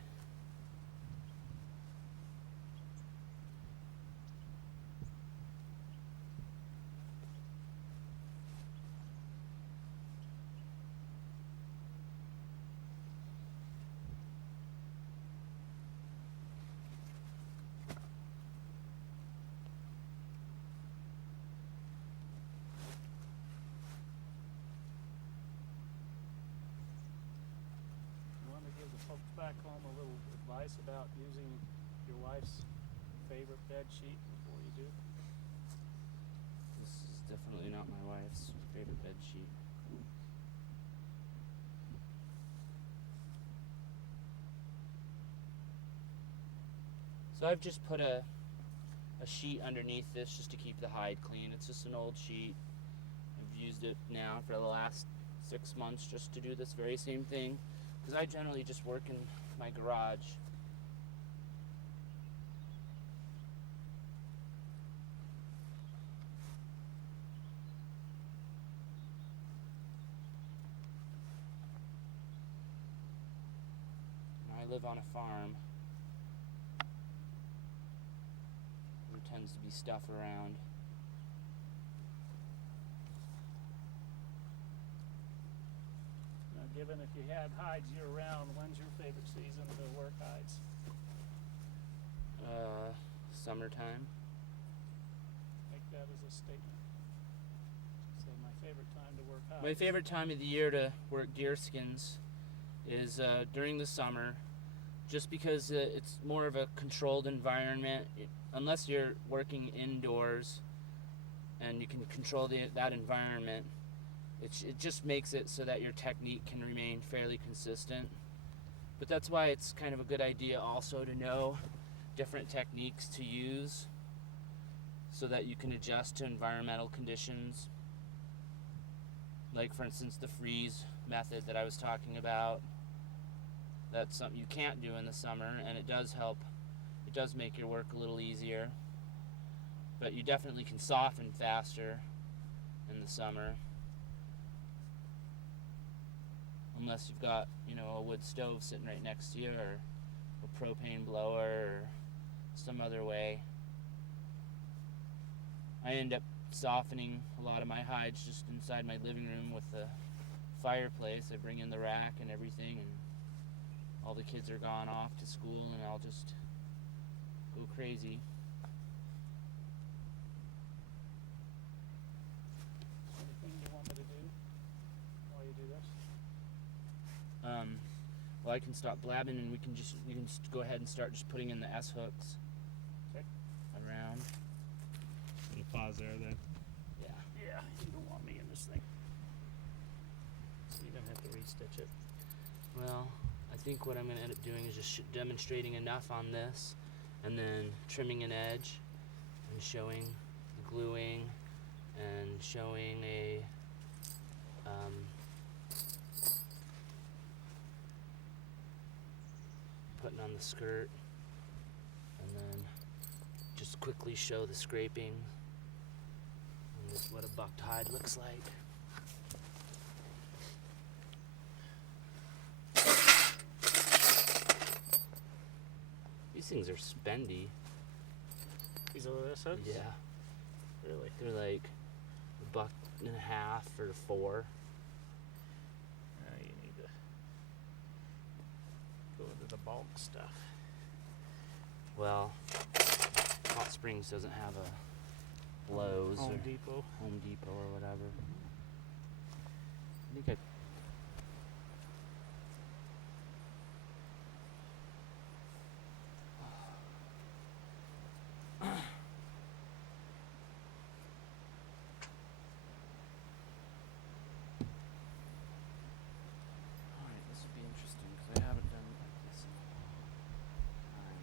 You want to give the folks back home a little advice about using your wife's favorite bed sheet before you do? This is definitely not my wife's favorite bed sheet. So I've just put a sheet underneath this just to keep the hide clean. It's just an old sheet. I've used it now for the last 6 months just to do this very same thing, because I generally just work in my garage. I live on a farm. There tends to be stuff around. Now, given if you had hides year-round, when's your favorite season to work hides? Summertime. Make that as a statement. Say my favorite time to work hides. My favorite time of the year to work deer skins is during the summer, just because it's more of a controlled environment. Unless you're working indoors and you can control that environment, it just makes it so that your technique can remain fairly consistent. But that's why it's kind of a good idea also to know different techniques to use so that you can adjust to environmental conditions. Like, for instance, the freeze method that I was talking about. That's something you can't do in the summer, and it does help. It does make your work a little easier. But you definitely can soften faster in the summer. Unless you've got, a wood stove sitting right next to you, or a propane blower, or some other way. I end up softening a lot of my hides just inside my living room with the fireplace. I bring in the rack and everything, and all the kids are gone off to school, and I'll just go crazy. Anything you want me to do while you do this? Well, I can stop blabbing and we can just go ahead and start just putting in the S hooks. Okay. Around. Gonna pause there then. Yeah. Yeah, you don't want me in this thing. So you're gonna have to restitch it. Well, I think what I'm going to end up doing is just demonstrating enough on this and then trimming an edge and showing the gluing and showing a putting on the skirt and then just quickly show the scraping and just what a bucked hide looks like. These things are spendy. These are this hooks? Yeah. Really? They're like $1.50 or $4. You need to go into the bulk stuff. Well, Hot Springs doesn't have a Lowe's Home or Depot. Home Depot or whatever. I think I. Alright, this would be interesting because I haven't done it like this in a long time.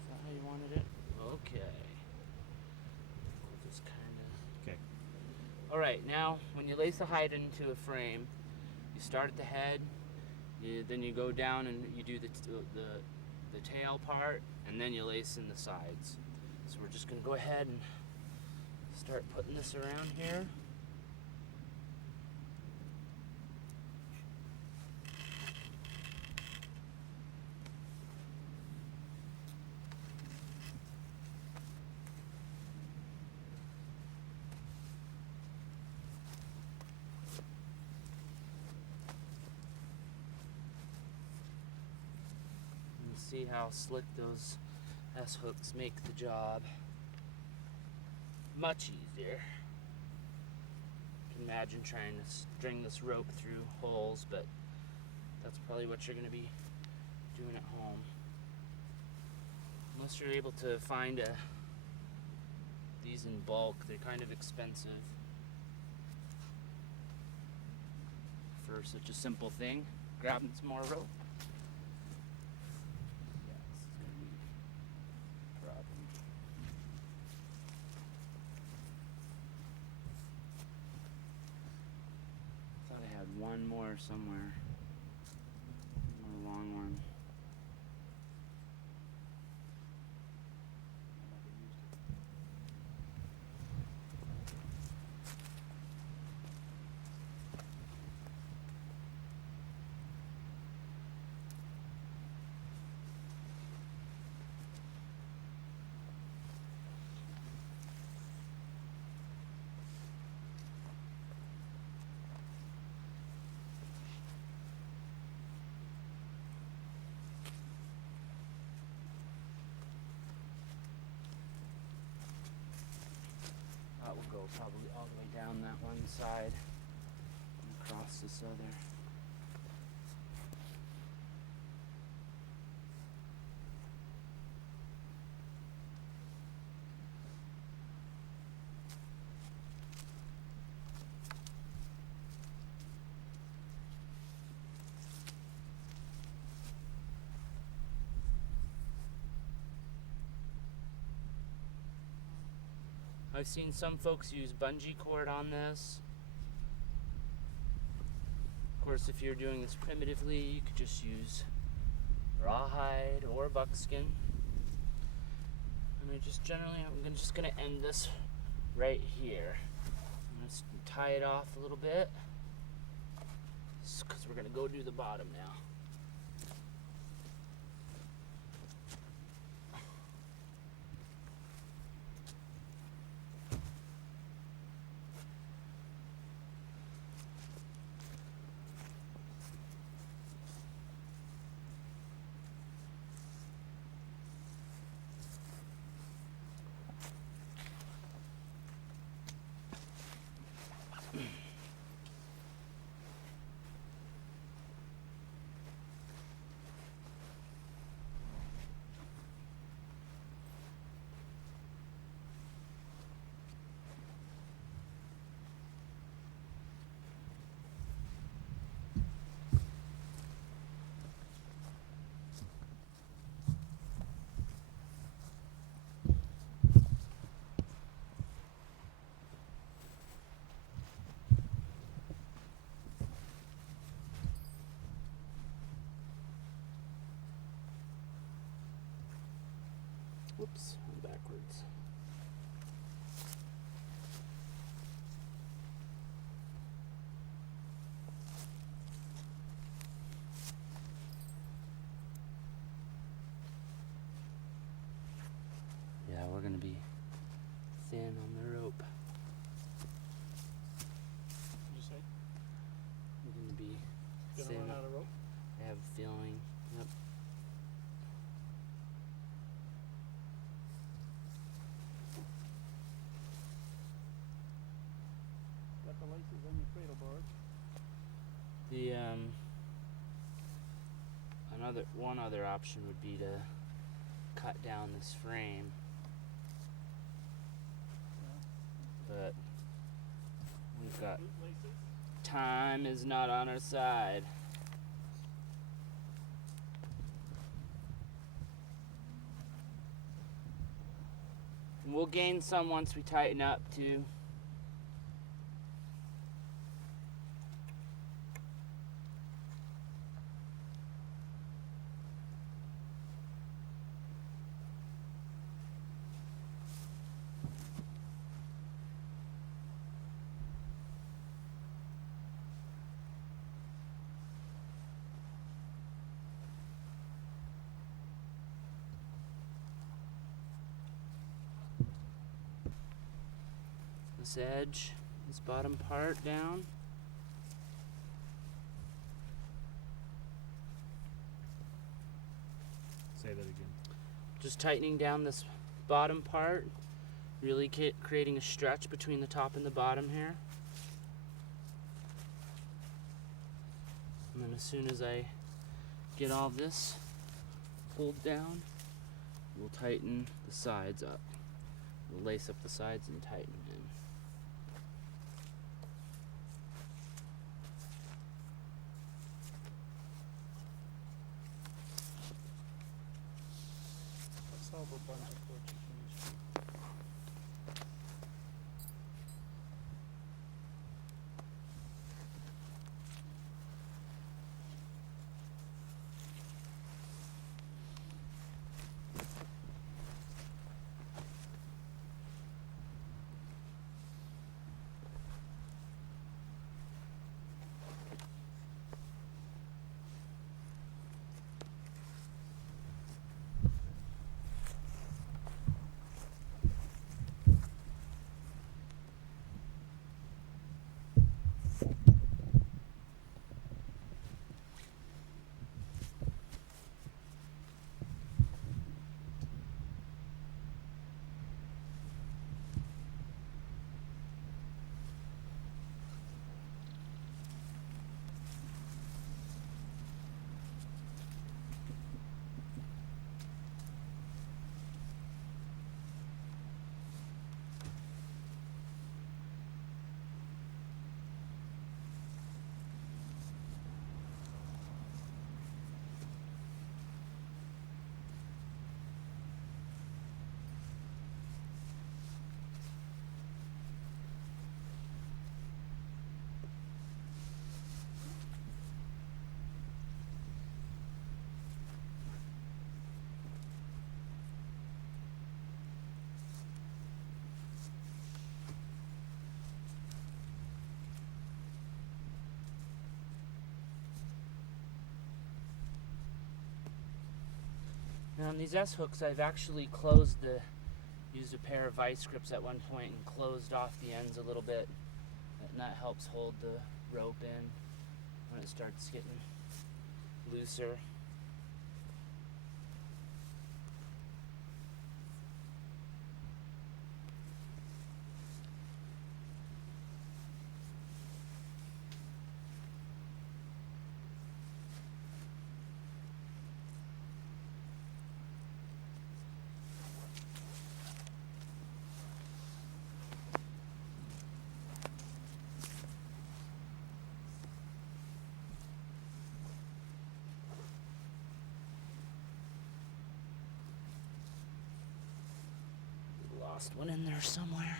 Is that how you wanted it? Okay. We'll just kind of. Okay. All right, now when you lace the hide into a frame, you start at the head, then you go down and you do the tail part, and then you lace in the sides. So we're just gonna go ahead and start putting this around here. And see how slick those S hooks make the job much easier. You can imagine trying to string this rope through holes, but that's probably what you're going to be doing at home. Unless you're able to find these in bulk, they're kind of expensive for such a simple thing, grabbing some more rope. Yeah, this is gonna be a problem. Thought I had one more somewhere. One more long one. That will go probably all the way down that one side and across this other. I've seen some folks use bungee cord on this. Of course, if you're doing this primitively, you could just use rawhide or buckskin. And I'm just gonna end this right here. I'm gonna tie it off a little bit, because we're gonna go do the bottom now. Oops, I'm backwards. Yeah, we're gonna be thin on the rope. What'd you say? We're gonna be Gonna thin. run out of rope? I have a feeling. Yep. Got the laces on your cradle bar. The one other option would be to cut down this frame, but we've got Boot laces. time is not on our side. We'll gain some once we tighten up too. This edge, this bottom part down. Say that again. Just tightening down this bottom part, really creating a stretch between the top and the bottom here. And then as soon as I get all this pulled down, we'll tighten the sides up. We'll lace up the sides and tighten them in. Let's solve a bunch of what you finished. Now on these S hooks, I've actually used a pair of vice grips at one point and closed off the ends a little bit, and that helps hold the rope in when it starts getting looser. Lost one in there somewhere.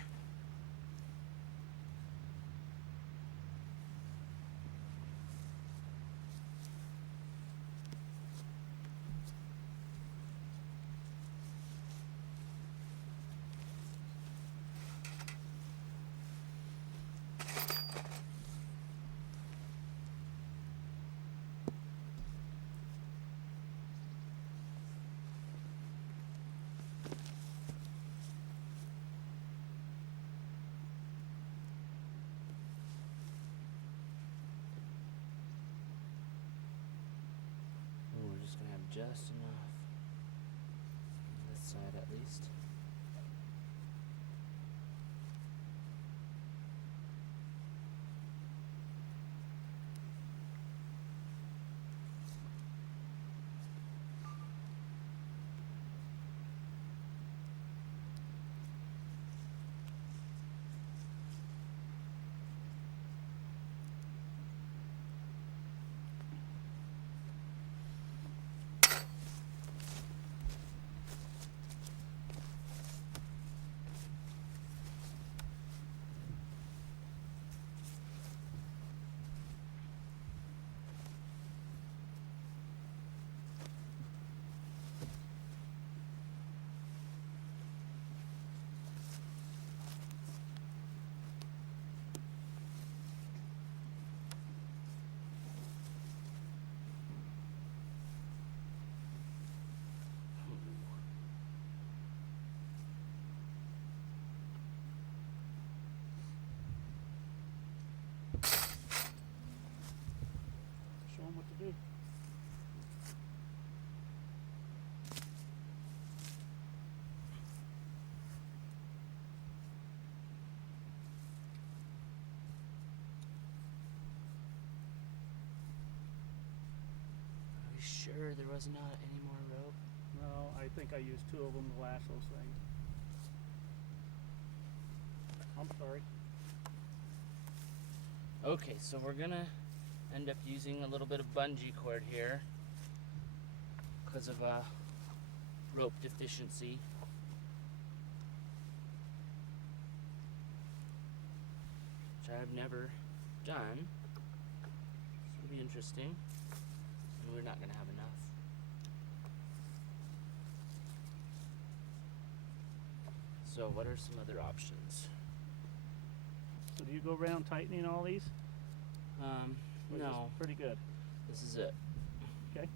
least. Show them what to do. Are we sure there was not any more rope? No, I think I used 2 of them to lash those things. I'm sorry. Okay, so we're gonna end up using a little bit of bungee cord here because of a rope deficiency. Which I've never done. It'll be interesting. And we're not gonna have enough. So what are some other options? So do you go around tightening all these? Or No, just pretty good. this is it. Okay.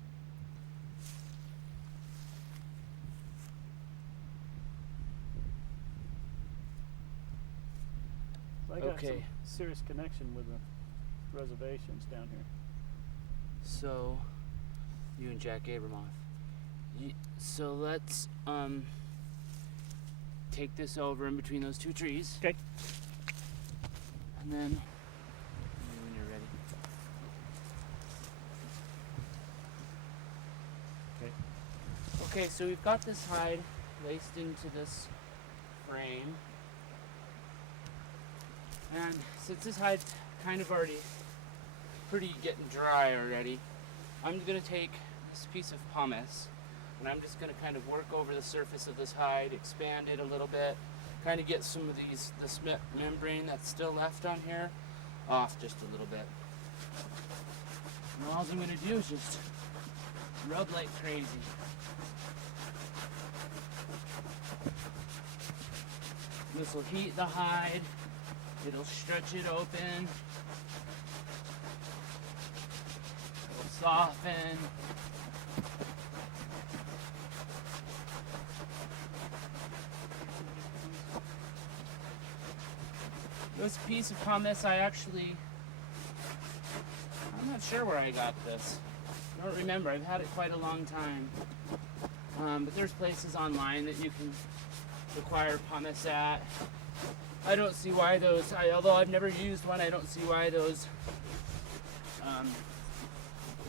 So I got some Okay. serious connection with the reservations down here. So, you and Jack Abramoff. So let's take this over in between those 2 trees. Okay. And then when you're ready. Okay. Okay, so we've got this hide laced into this frame. And since this hide's kind of already pretty getting dry already, I'm gonna take this piece of pumice and I'm just gonna kind of work over the surface of this hide, expand it a little bit, kind of get some of this membrane that's still left on here off just a little bit. And all I'm gonna do is just rub like crazy. This will heat the hide, it'll stretch it open, it'll soften. This piece of pumice, I'm not sure where I got this. I don't remember, I've had it quite a long time. But there's places online that you can acquire pumice at. I don't see why those, although I've never used one, I don't see why those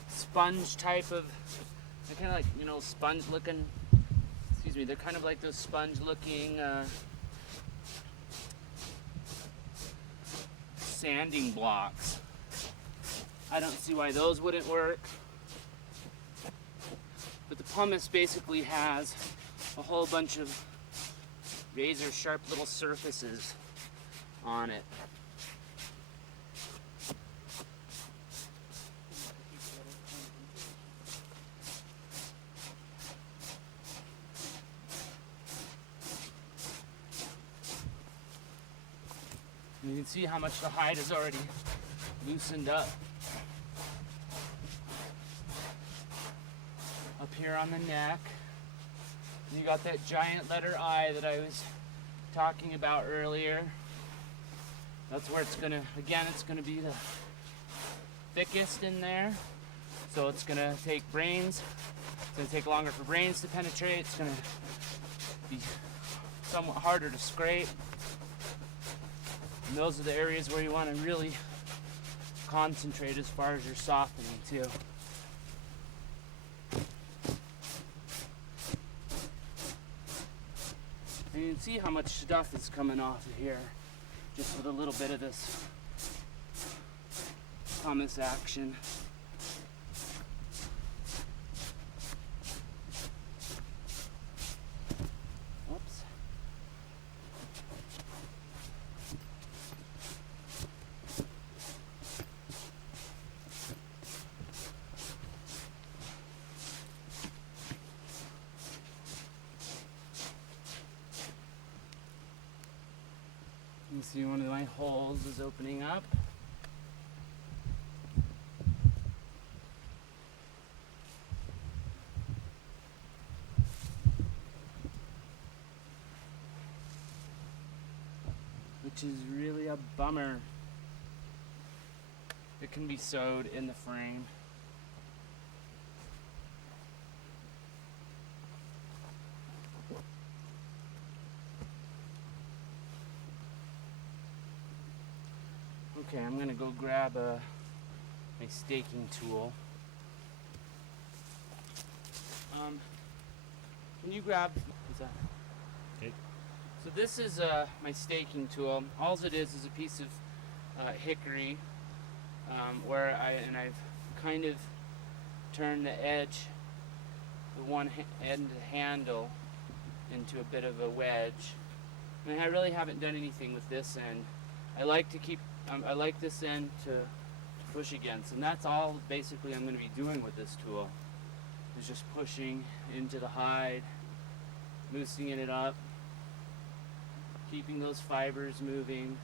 sponge type of, they're kind of like, sponge looking, they're kind of like those sponge looking sanding blocks. I don't see why those wouldn't work. But the pumice basically has a whole bunch of razor sharp little surfaces on it. You can see how much the hide is already loosened up. Up here on the neck. You got that giant letter I that I was talking about earlier. That's where it's gonna be the thickest in there. So it's gonna take longer for brains to penetrate. It's gonna be somewhat harder to scrape. And those are the areas where you want to really concentrate as far as your softening too. And you can see how much stuff is coming off of here just with a little bit of this pumice action. Whoops. You see one of my holes is opening up. Which is really a bummer. It can be sewed in the frame. Okay, I'm gonna go grab my staking tool. Can you grab? What's that? Okay. So this is my staking tool. All it is a piece of hickory where I've kind of turned the edge, the one end of the handle, into a bit of a wedge. And I really haven't done anything with this end. I like to keep. I like this end to push against, and that's all basically I'm going to be doing with this tool. Is just pushing into the hide, loosening it up, keeping those fibers moving.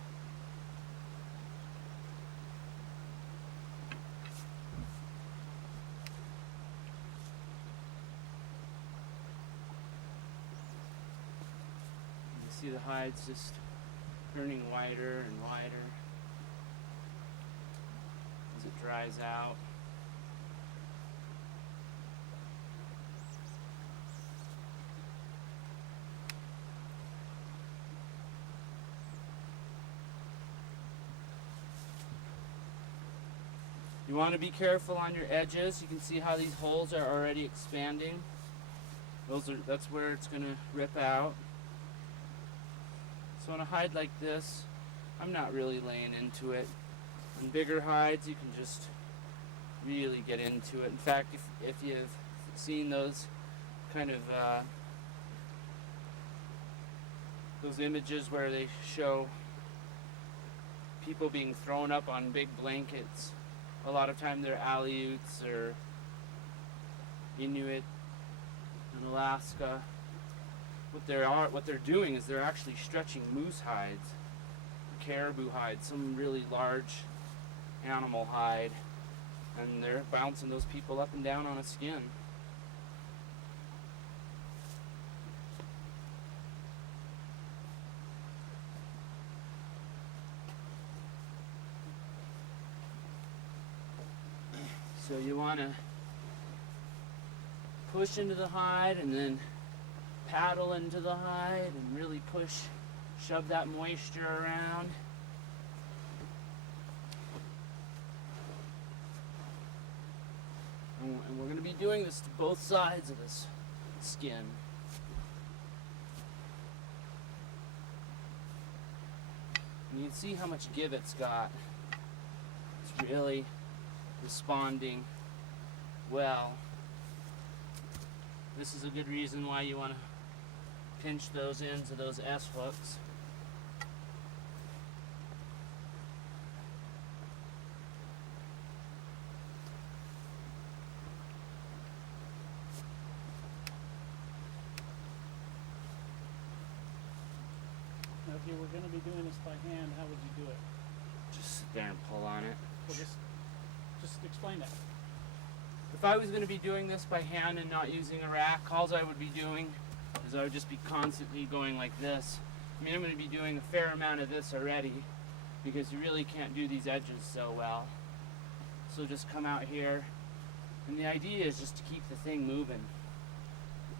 You see the hides just turning wider and wider as it dries out. You want to be careful on your edges. You can see how these holes are already expanding. That's where it's going to rip out. So on a hide like this, I'm not really laying into it. On bigger hides, you can just really get into it. In fact, if you've seen those kind of those images where they show people being thrown up on big blankets, a lot of time they're Aleuts or Inuit in Alaska. What they're doing is they're actually stretching moose hides, caribou hides, some really large animal hide, and they're bouncing those people up and down on a skin. So you want to push into the hide and then paddle into the hide and really push, shove that moisture around. And we're going to be doing this to both sides of this skin. And you can see how much give it's got. It's really responding well. This is a good reason why you want to pinch those ends of those S hooks. Now, if you were going to be doing this by hand, how would you do it? Just sit there and pull on it. Well, just explain that. If I was going to be doing this by hand and not using a rack, all I would be doing is I would just be constantly going like this. I mean, I'm going to be doing a fair amount of this already because you really can't do these edges so well. So just come out here, and the idea is just to keep the thing moving.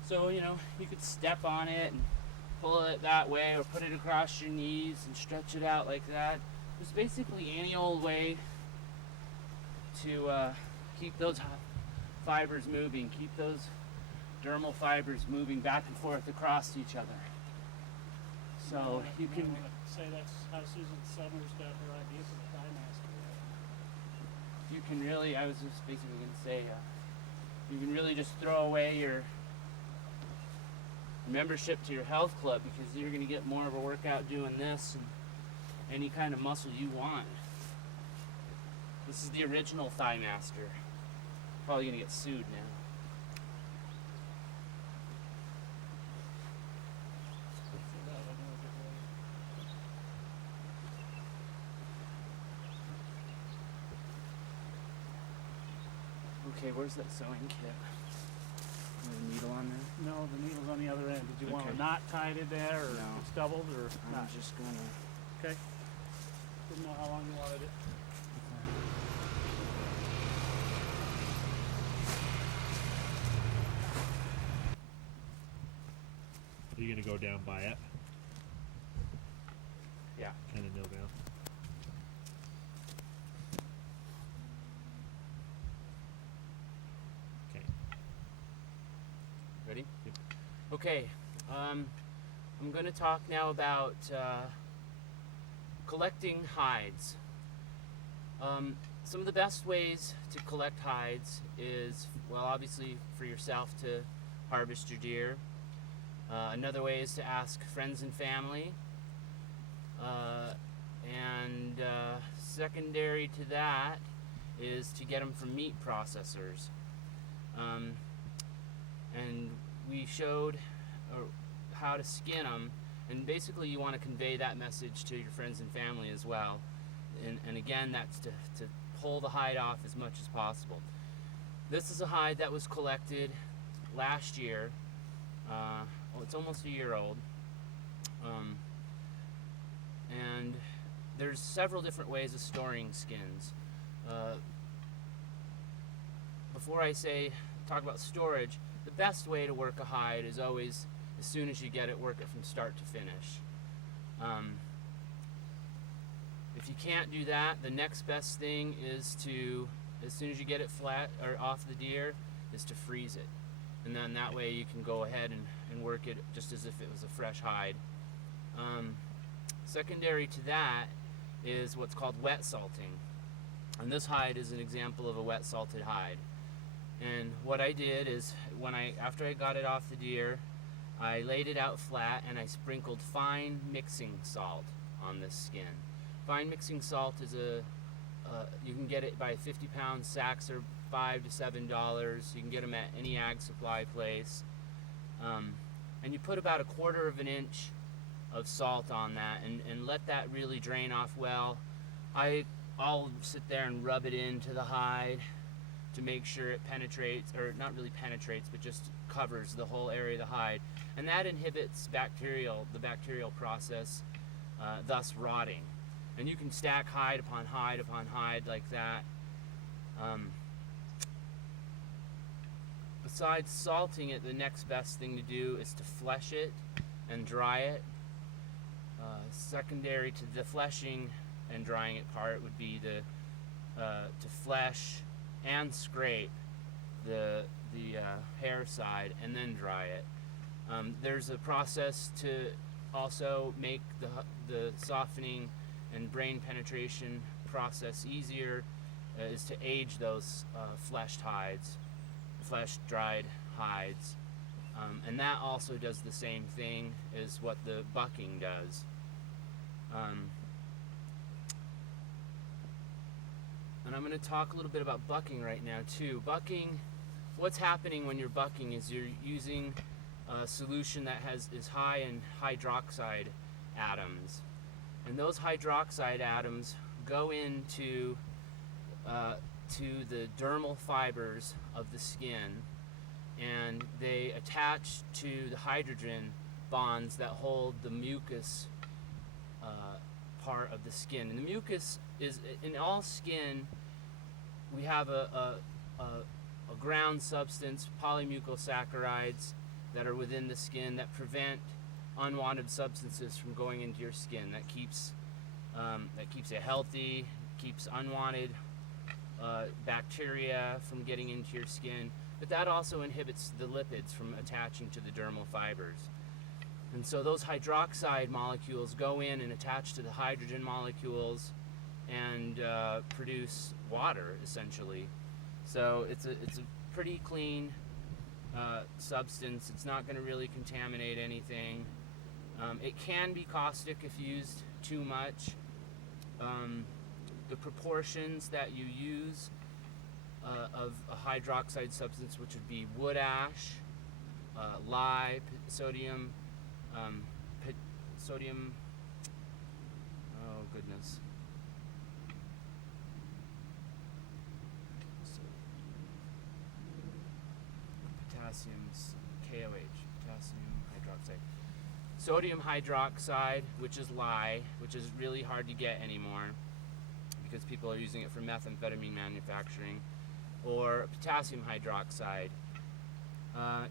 So, you know, you could step on it and pull it that way or put it across your knees and stretch it out like that. Just basically any old way to keep those fibers moving, keep those dermal fibers moving back and forth across each other. So you can say that's how Susan Summers got her idea for the Thigh Master. you can really, I was just basically going to say, you can really just throw away your membership to your health club because you're going to get more of a workout doing this and any kind of muscle you want. This is the original Thigh Master. Probably going to get sued now. Okay, where's that sewing kit? Is there a needle on there? No, the needle's on the other end. Did you want a Okay. knot tied in there, or No. it's doubled, or I'm not? just gonna. Okay. Didn't know how long you wanted it. Are you gonna go down by it? Yeah. Kind of kneel down. Okay. Ready? Yep. Okay. I'm going to talk now about collecting hides. Some of the best ways to collect hides is, well, obviously for yourself to harvest your deer. Another way is to ask friends and family. And secondary to that is to get them from meat processors. And we showed how to skin them, and basically you want to convey that message to your friends and family as well. And again, that's to pull the hide off as much as possible. This is a hide that was collected last year. Well, it's almost a year old. And there's several different ways of storing skins. Before I talk about storage, the best way to work a hide is always, as soon as you get it, work it from start to finish. If you can't do that, the next best thing is to, as soon as you get it flat or off the deer, is to freeze it. And then that way you can go ahead and work it just as if it was a fresh hide. Secondary to that is what's called wet salting. And this hide is an example of a wet salted hide. And what I did is, after I got it off the deer, I laid it out flat and I sprinkled fine mixing salt on this skin. Fine mixing salt is you can get it by 50-pound sacks, are $5 to $7. You can get them at any ag supply place. And you put about 1/4 of an inch of salt on that and let that really drain off well. I'll sit there and rub it into the hide to make sure it penetrates, or not really penetrates, but just covers the whole area of the hide. And that inhibits the bacterial process, thus rotting. And you can stack hide upon hide upon hide like that. Besides salting it, the next best thing to do is to flesh it and dry it. Secondary to the fleshing and drying it part would be to flesh and scrape the hair side and then dry it. There's a process to also make the softening and brain penetration process easier, is to age those fleshed dried hides. And that also does the same thing as what the bucking does. And I'm going to talk a little bit about bucking right now too. Bucking, what's happening when you're bucking is you're using a solution that is high in hydroxide atoms. And those hydroxide atoms go into to the dermal fibers of the skin, and they attach to the hydrogen bonds that hold the mucus part of the skin. And the mucus is, in all skin, we have a ground substance, polymucosaccharides, that are within the skin that prevent unwanted substances from going into your skin. That keeps it healthy, keeps unwanted bacteria from getting into your skin, but that also inhibits the lipids from attaching to the dermal fibers. And so those hydroxide molecules go in and attach to the hydrogen molecules and produce water, essentially. So it's a pretty clean substance. It's not going to really contaminate anything. It can be caustic if used too much. The proportions that you use of a hydroxide substance, which would be wood ash, lye, sodium, oh goodness. Potassium's KOH, potassium hydroxide. Sodium hydroxide, which is lye, which is really hard to get anymore because people are using it for methamphetamine manufacturing, or potassium hydroxide.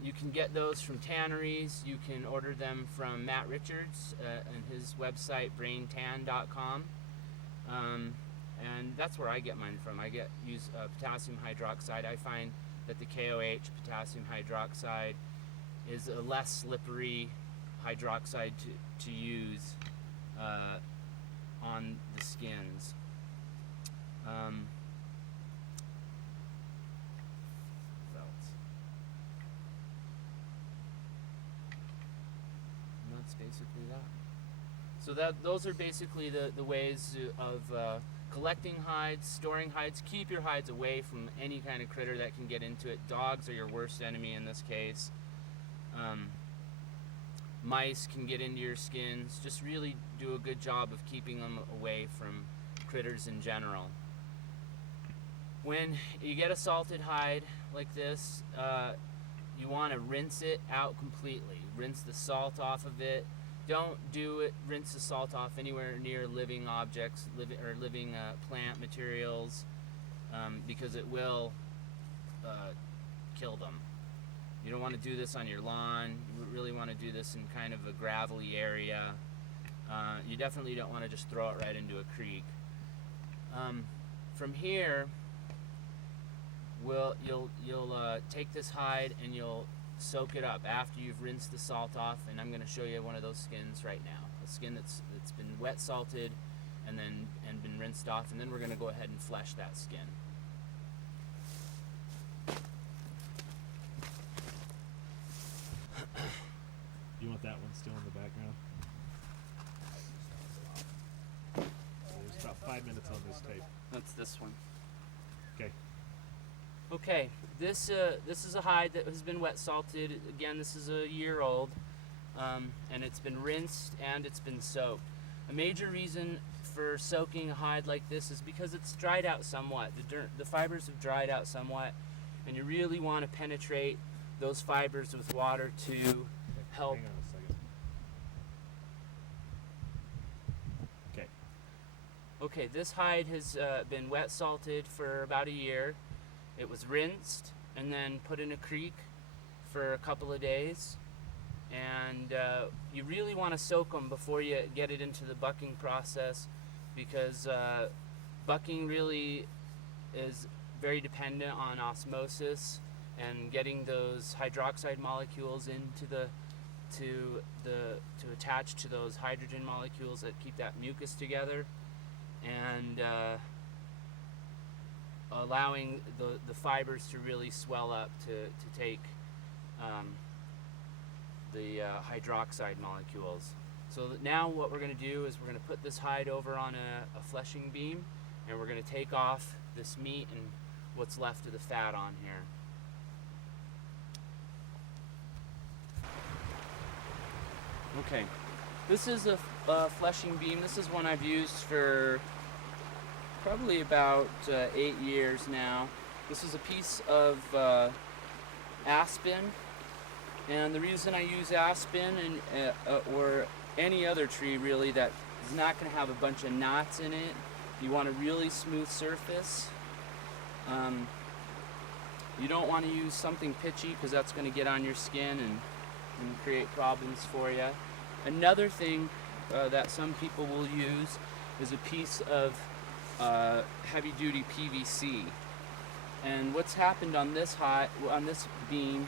You can get those from tanneries. You can order them from Matt Richards and his website, braintan.com. And that's where I get mine from. I use potassium hydroxide. I find that the KOH, potassium hydroxide, is a less slippery hydroxide to use on the skins. Basically that. So those are basically the ways of collecting hides, storing hides. Keep your hides away from any kind of critter that can get into it. Dogs are your worst enemy in this case. Mice can get into your skins. Just really do a good job of keeping them away from critters in general. When you get a salted hide like this, you want to rinse it out completely. Rinse the salt off of it. Don't rinse the salt off anywhere near living objects, living plant materials, because it will kill them. You don't want to do this on your lawn. You really want to do this in kind of a gravelly area. You definitely don't want to just throw it right into a creek. From here, you'll take this hide and you'll soak it up after you've rinsed the salt off, and I'm going to show you one of those skins right now. A skin that's been wet salted and been rinsed off, and then we're going to go ahead and flesh that skin. You want that one still in the background? There's about 5 minutes on this tape. That's this one. Okay. Okay, this is a hide that has been wet salted. Again, this is a year old, and it's been rinsed and it's been soaked. A major reason for soaking a hide like this is because it's dried out somewhat. The fibers have dried out somewhat, and you really want to penetrate those fibers with water to help. Hang on a second. Okay. Okay, this hide has been wet salted for about a year. It was rinsed and then put in a creek for a couple of days, and you really want to soak them before you get it into the bucking process, because bucking really is very dependent on osmosis and getting those hydroxide molecules to attach to those hydrogen molecules that keep that mucus together, and allowing the fibers to really swell up to take the hydroxide molecules. So now what we're going to do is we're going to put this hide over on a fleshing beam, and we're going to take off this meat and what's left of the fat on here. Okay, this is a fleshing beam. This is one I've used for probably about 8 years now. This is a piece of aspen, and the reason I use aspen and or any other tree really that is not going to have a bunch of knots in it, you want a really smooth surface. You don't want to use something pitchy because that's going to get on your skin and create problems for you. Another thing that some people will use is a piece of heavy-duty PVC. And what's happened on this beam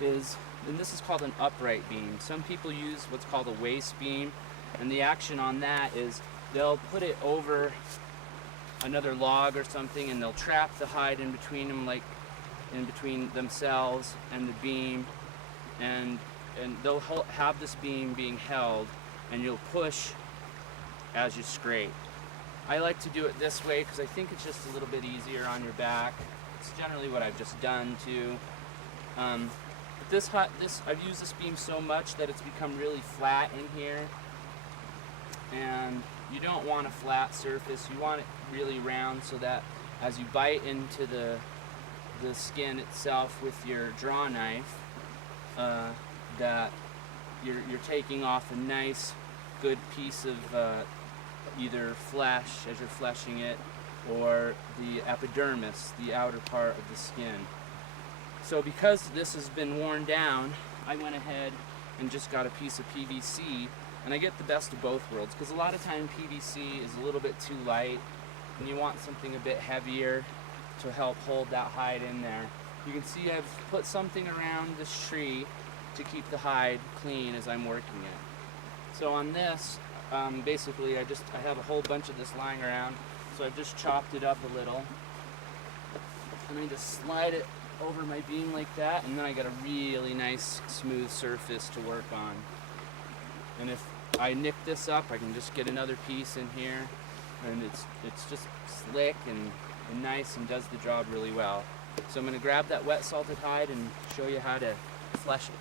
is, and this is called an upright beam. Some people use what's called a waist beam, and the action on that is they'll put it over another log or something, and they'll trap the hide in between them, like in between themselves and the beam, and they'll have this beam being held, and you'll push as you scrape. I like to do it this way because I think it's just a little bit easier on your back. It's generally what I've just done too. But I've used this beam so much that it's become really flat in here, and you don't want a flat surface. You want it really round so that as you bite into the skin itself with your draw knife, that you're taking off a nice, good piece of either flesh as you're fleshing it, or the epidermis, the outer part of the skin. So because this has been worn down, I went ahead and just got a piece of PVC, and I get the best of both worlds, because a lot of time PVC is a little bit too light, and you want something a bit heavier to help hold that hide in there. You can see I've put something around this tree to keep the hide clean as I'm working it. So on this, basically I have a whole bunch of this lying around, so I've just chopped it up a little, and I just slide it over my beam like that, and then I got a really nice smooth surface to work on. And if I nick this up, I can just get another piece in here, and it's just slick and nice and does the job really well. So I'm going to grab that wet salted hide and show you how to flesh it.